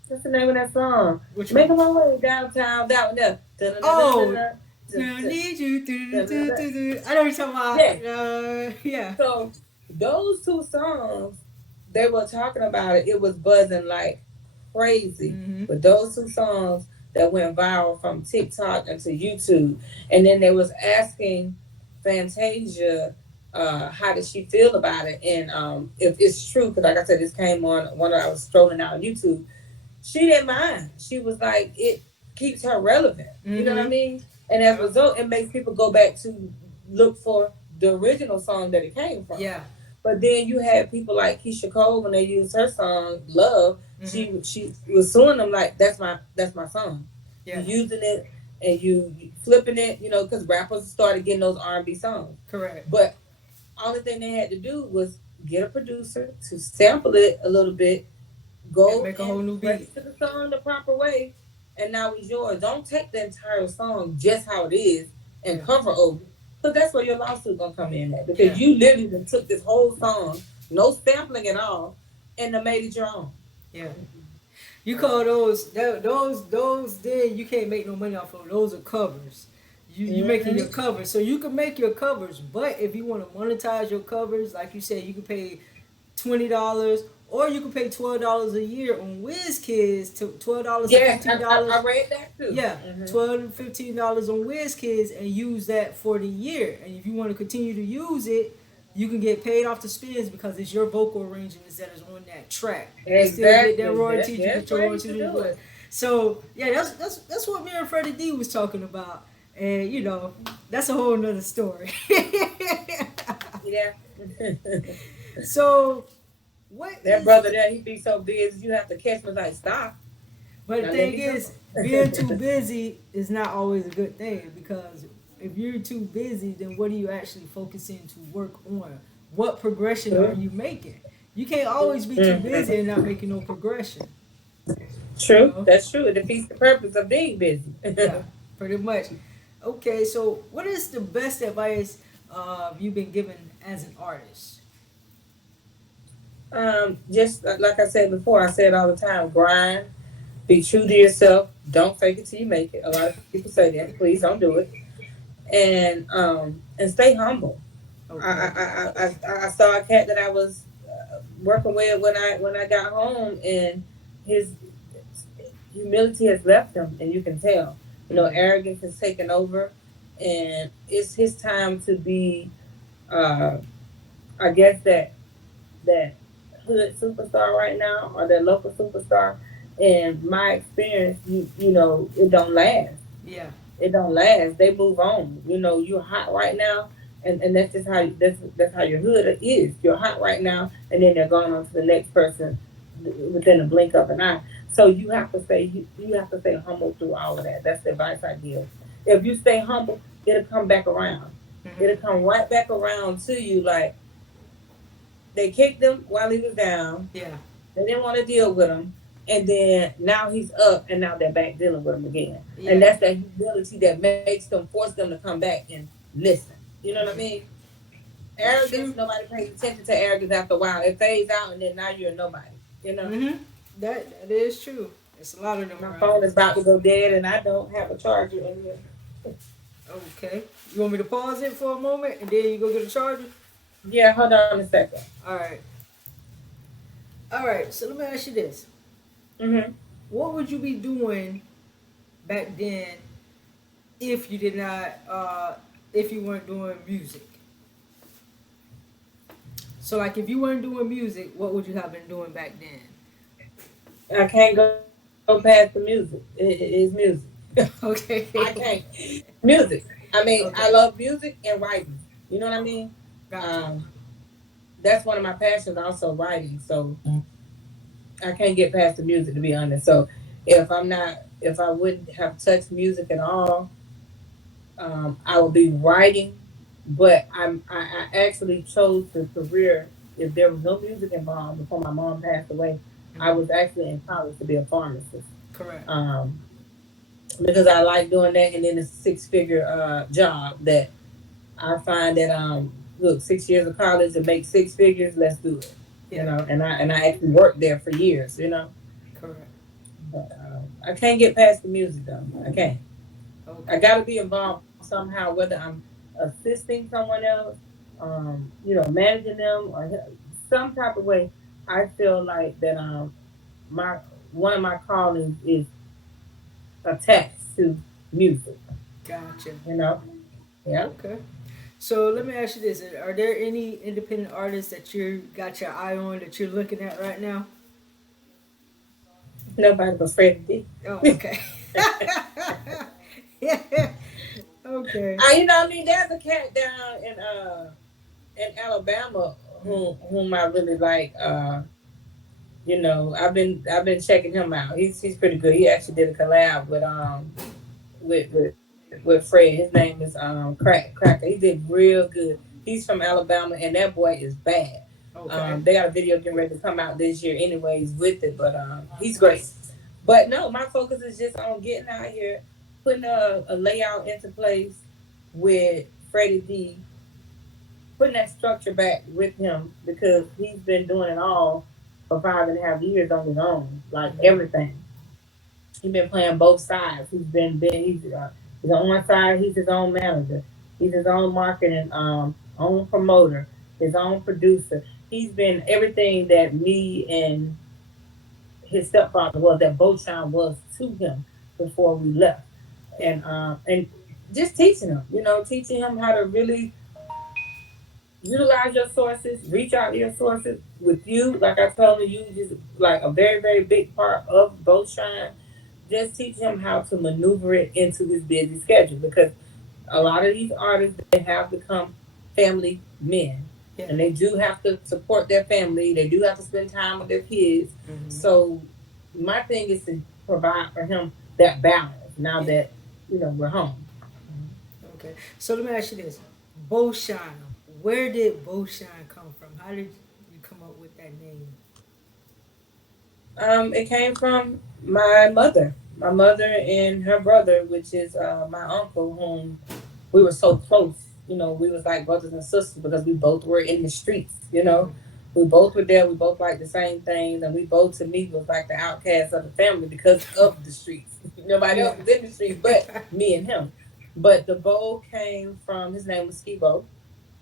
what's the name of that song? Which one? Making my way downtown, down there. Oh, Da-da-da-da-da-da, I need you. da-da-da-da. I know what you're talking about. Yeah. Yeah. So those two songs, they were talking about it. It was buzzing like crazy. Hmm. But those two songs that went viral from TikTok into YouTube, and then they was asking Fantasia how did she feel about it, and if it's true, because like I said, this came on when I was strolling out on YouTube. She didn't mind. She was like, it keeps her relevant. You know what I Hmm. mean? And as a result, it makes people go back to look for the original song that it came from. Yeah. But then you had people like Keisha Cole when they used her song "Love." Hmm. She was suing them like that's my song. You Yeah. using it and you flipping it, because rappers started getting those R&B songs. Correct. But only thing they had to do was get a producer to sample it a little bit, And go make a whole and new beat. register the song the proper way, and now it's yours. Don't take the entire song just how it is and Yeah. cover over it. Because that's where your lawsuit gonna come in at. Yeah. Because you literally done took this whole song, no sampling at all, and then made it your own. Yeah. You call those then you can't make no money off of those are covers. You making your Mm-hmm. covers. So you can make your covers, but if you want to monetize your covers, like you said, you can pay $20 or you can pay $12 a year on WizKids to $12 to Yes, $15. I read that too. Yeah, Mm-hmm. $12 to $15 on WizKids and use that for the year. And if you want to continue to use it, you can get paid off the spins because it's your vocal arrangements that is on that track. You still get that Exactly. royalties. You That's get your where you royalties. should do it. So yeah, that's what me and Freddie D was talking about, and that's a whole nother story. Yeah. So what That is? brother there, he be so busy, you have to catch him like, stop. But the Now let thing me is, go. being too busy is not always a good thing because if you're too busy, then what are you actually focusing to work on? What progression are True. you making? You can't always be too busy Mhm. and not making no progression. You True. know? That's true. It defeats the purpose of being busy. Yeah, pretty much. Okay, so what is the best advice you've been given as an artist? Just like I said before, I say it all the time: grind, be true to yourself. Don't fake it till you make it. A lot of people say that. Please don't do it. And stay humble. Okay. I saw a cat that I was working with when I got home, and his humility has left him, and you can tell. Hmm. Arrogance has taken over, and it's his time to be uh, I guess that hood superstar right now or that local superstar. In my experience, you know, it don't last. Yeah. It don't last. They move on. You know, you're hot right now, and that's just how that's how your hood is. You're hot right now, and then they're going on to the next person within a blink of an eye. So you have to stay humble through all of that. That's the advice I give. If you stay humble, it'll come back around. It'll Hmm. come right back around to you. Like they kicked him while he was down. Yeah. They didn't want to deal with him. And then now he's up and now they're back dealing with him again. And Yeah. that's that humility that makes them force them to come back and listen. You know what I mean? That's Arrogance, true. nobody pays attention to arrogance after a while. It fades out and then now you're a nobody. You know? Hmm. That is true. It's a lot of them My around phone here. is about to go dead and I don't have a charger in here. Okay. You want me to pause it for a moment and then you go get a charger? Yeah, hold on a second. All right. All right. So let me ask you this: Mm-hmm. what would you be doing back then if you did not, if you weren't doing music? So, like, if you weren't doing music, what would you have been doing back then? I can't go past the music. It is music. I can't. Okay. Music. I mean, I Okay. love music and writing. You know what I mean? Gotcha. Um, that's one of my passions, also writing. So I can't get past the music, to be honest. So if I wouldn't have touched music at all, I would be writing. But I actually chose the career. If there was no music involved before my mom passed away, I Hmm. was actually in college to be a pharmacist. Correct. Um, because I like doing that, and then it's a six-figure job that I find that look, 6 years of college to make six figures, let's do it. You Yeah. know, and I actually worked there for years, you know. Correct. But I can't get past the music though. I can't. I Okay. gotta be involved somehow, whether I'm assisting someone else, you know, managing them or some type of way. I feel like that my one of my callings is attached to music, Gotcha. you know. Yeah. Okay. So let me ask you this: are there any independent artists that you got your eye on that you're looking at right now? Nobody but Freddie Oh, D. okay. Yeah. Okay. You know, I mean, there's a cat down in Alabama whom I really like. You know, I've been checking him out. He's pretty good. He actually did a collab with Fred. His name is Cracker. He did real good. He's from Alabama, and that boy is bad. Okay. They got a video getting ready to come out this year, anyways, with it. But he's great. But no, my focus is just on getting out here, putting a layout into place with Freddie D, putting that structure back with him because he's been doing it all for 5.5 years on his own, like Hmm. everything. He's been playing both sides. He's on one side. He's his own manager. He's his own marketing, own promoter, his own producer. He's been everything that me and his stepfather was, that Bo'Shine was to him before we left, Yeah. and just teaching him, you know, teaching him how to really utilize your sources, reach out to your sources with you. Like I told you, you just like a very, very big part of Boat Shine. Just teach him how to maneuver it into his busy schedule because a lot of these artists they have become family men. Yeah. And they do have to support their family. They do have to spend time with their kids. Hmm. So my thing is to provide for him that balance now Yeah. that, you know, we're home. Okay. So let me ask you this: Bo'Shine. Where did Bo'Shine come from? How did you come up with that name? It came from my mother. My mother and her brother, which is my uncle, whom we were so close. You know, we was like brothers and sisters because we both were in the streets. You know, Hmm. we both were there. We both liked the same things, and we both to me was like the outcasts of the family because of the streets. Nobody Yeah. else was in the streets but me and him. But the bow came from his name was Skibo,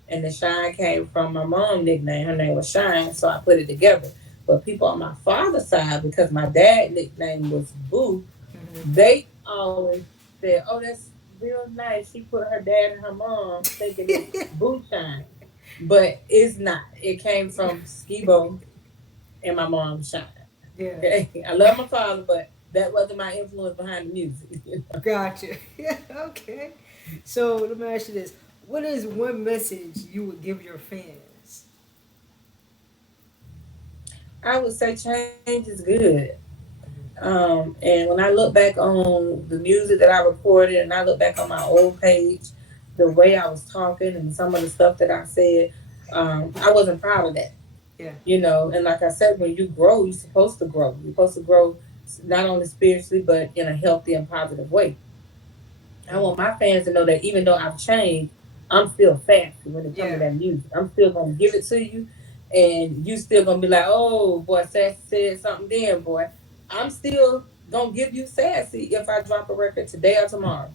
and the shine came from my mom nickname. Her name was Shine, so I put it together. But people on my father's side, because my dad nickname was Boo, Hmm. they always said, "Oh, that's real nice." She put her dad and her mom thinking it's Boo Shine. but it's not. It came from Skibo and my mom Shine. Yeah. Okay, I love my father, but that wasn't my influence behind the music. Gotcha. Yeah. Okay. So let me ask you this: what is one message you would give your fans? I would say change is good. And when I look back on the music that I recorded, and I look back on my old page, the way I was talking and some of the stuff that I said, I wasn't proud of that. Yeah. And like I said, when you grow, you're supposed to grow. You're supposed to grow not only spiritually, but in a healthy and positive way. I want my fans to know that even though I've changed, I'm still Sassy when it comes to Yeah. that music. I'm still gonna give it to you, and you still gonna be like, "Oh boy, Sassy said something then, boy." I'm still gonna give you Sassy if I drop a record today or tomorrow.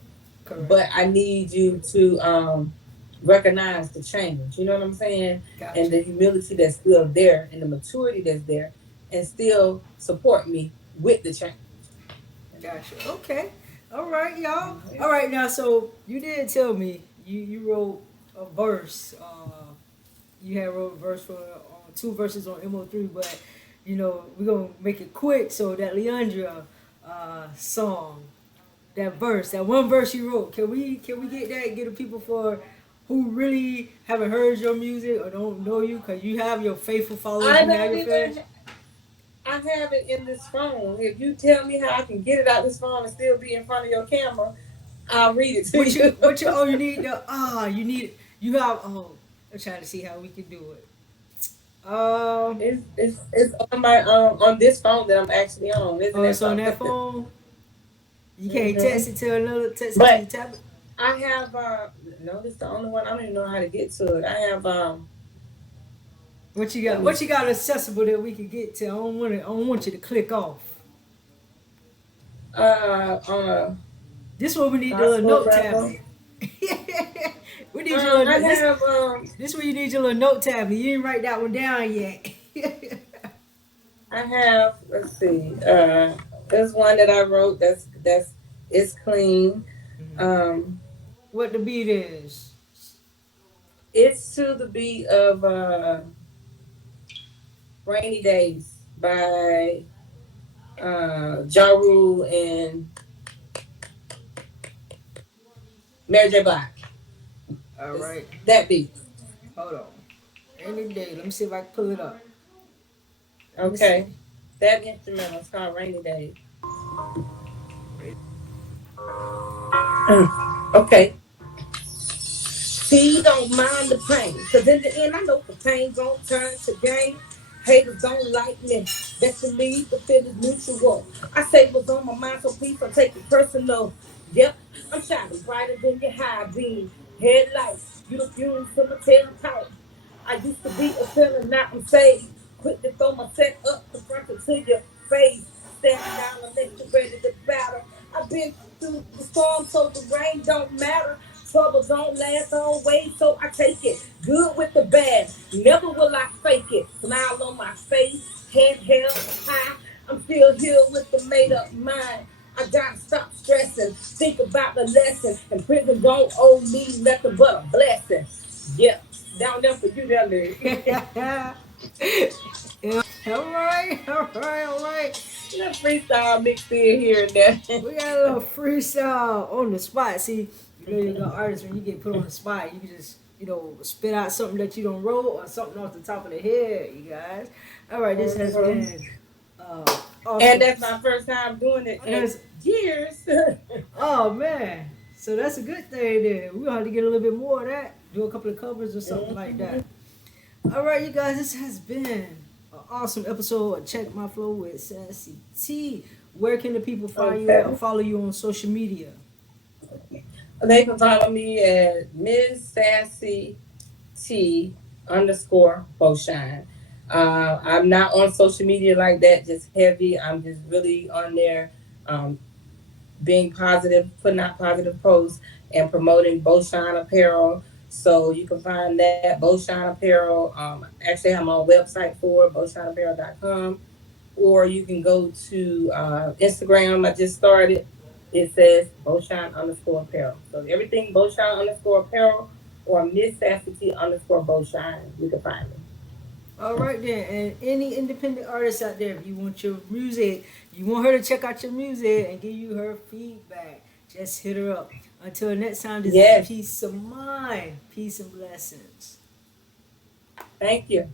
Correct. But I need you to recognize the change. You know what I'm saying? And Gotcha. the humility that's still there, and the maturity that's there, and still support me with the change. Gotcha. Okay. All right, y'all. Mhm. All right, now. So you did tell me you wrote a verse. You had wrote a verse for two verses on MO3, but we're gonna make it quick. So that Leandra song, that verse, that one verse you wrote, can we get that? Get the people for who really haven't heard your music or don't know you, cause you have your faithful followers, I you have don't your fans. even. I have it in this phone. If you tell me how I can get it out this phone and still be in front of your camera, I'll read it to you. Oh, you need the you need you have I'm trying to see how we can do it. Um, it's on my on this phone that I'm actually on. Isn't oh, that it's on something? that phone. You can't hmm text it to another, text it to your But tablet. I have no. This is the only one. I don't even know how to get to it. I have What you Let got? me What you got see. accessible that we can get to? I don't want you to click off. On a This one we need your little gospel note rapper. tablet. We need your I little this. have This one you need your little note tablet. You didn't write that one down yet. I have. Let's see. There's one that I wrote. That's it's clean. Mhm. Um, What the beat is? it's to the beat of "Rainy Days" by Ja Rule and Mary J. Blige. All It's right. that beat. Hold on. Any day. Let me see if I can pull it up. Let me see. Okay, that instrumental is called "Rainy Days." Okay. See, don't mind the pain. Cause in the end, I know the pain gon' turn to gain. Haters don't like me. Best believe the feeling's mutual. I say what's on my mind, so please don't take it personal. Yep, I'm shining brighter than your high beam. Headlights, you the fumes to my tailpipe. I used to be a sinner, now I'm saved. Quick to throw my set up, confronted to your face. Stand down unless you're ready to battle. I've been through the storm, so the rain don't matter. Trouble don't last always, so I take it. Good with the bad, never will I fake it. Smile on my face, head held high. I'm still here with the made up mind. I gotta stop stressing, think about the lesson. And prison don't owe me nothing but a blessing. Yep, down there for you, there, Larry. Yeah. All right. All right. All right. Little freestyle mixed in here and there. We got a little freestyle on the spot. See, you got artists when you get put on the spot, you can just spit out something that you don't wrote or something off the top of the head. You guys. All right. This has Mhm. been And awesome. that's my first time doing it And in that's years. oh man. So that's a good thing. Then we're gonna have to get a little bit more of that. Do a couple of covers or something like that. Mhm. All right, you guys. This has been an awesome episode of Check My Flow with Sassy T. Where can the people find you at or Okay. follow you on social media? They can follow me at Ms. Sassy T underscore Bo'Shine. I'm not on social media like that, just heavy. I'm just really on there, um, being positive, putting out positive posts, and promoting Bo'Shine Apparel. So you can find that Bo'Shine Apparel. Actually, I have my own website for it, Bo'ShineApparel.com, or you can go to Instagram. I just started. It says Bo'Shine underscore apparel. So everything Bo'Shine underscore apparel or Miss Sassy Tee _ Bo'Shine. You can find me. All right then, and any independent artists out there, if you want your music, you want her to check out your music and give you her feedback, just hit her up. Until next time, this is Yes. peace of mind, peace and blessings. Thank you.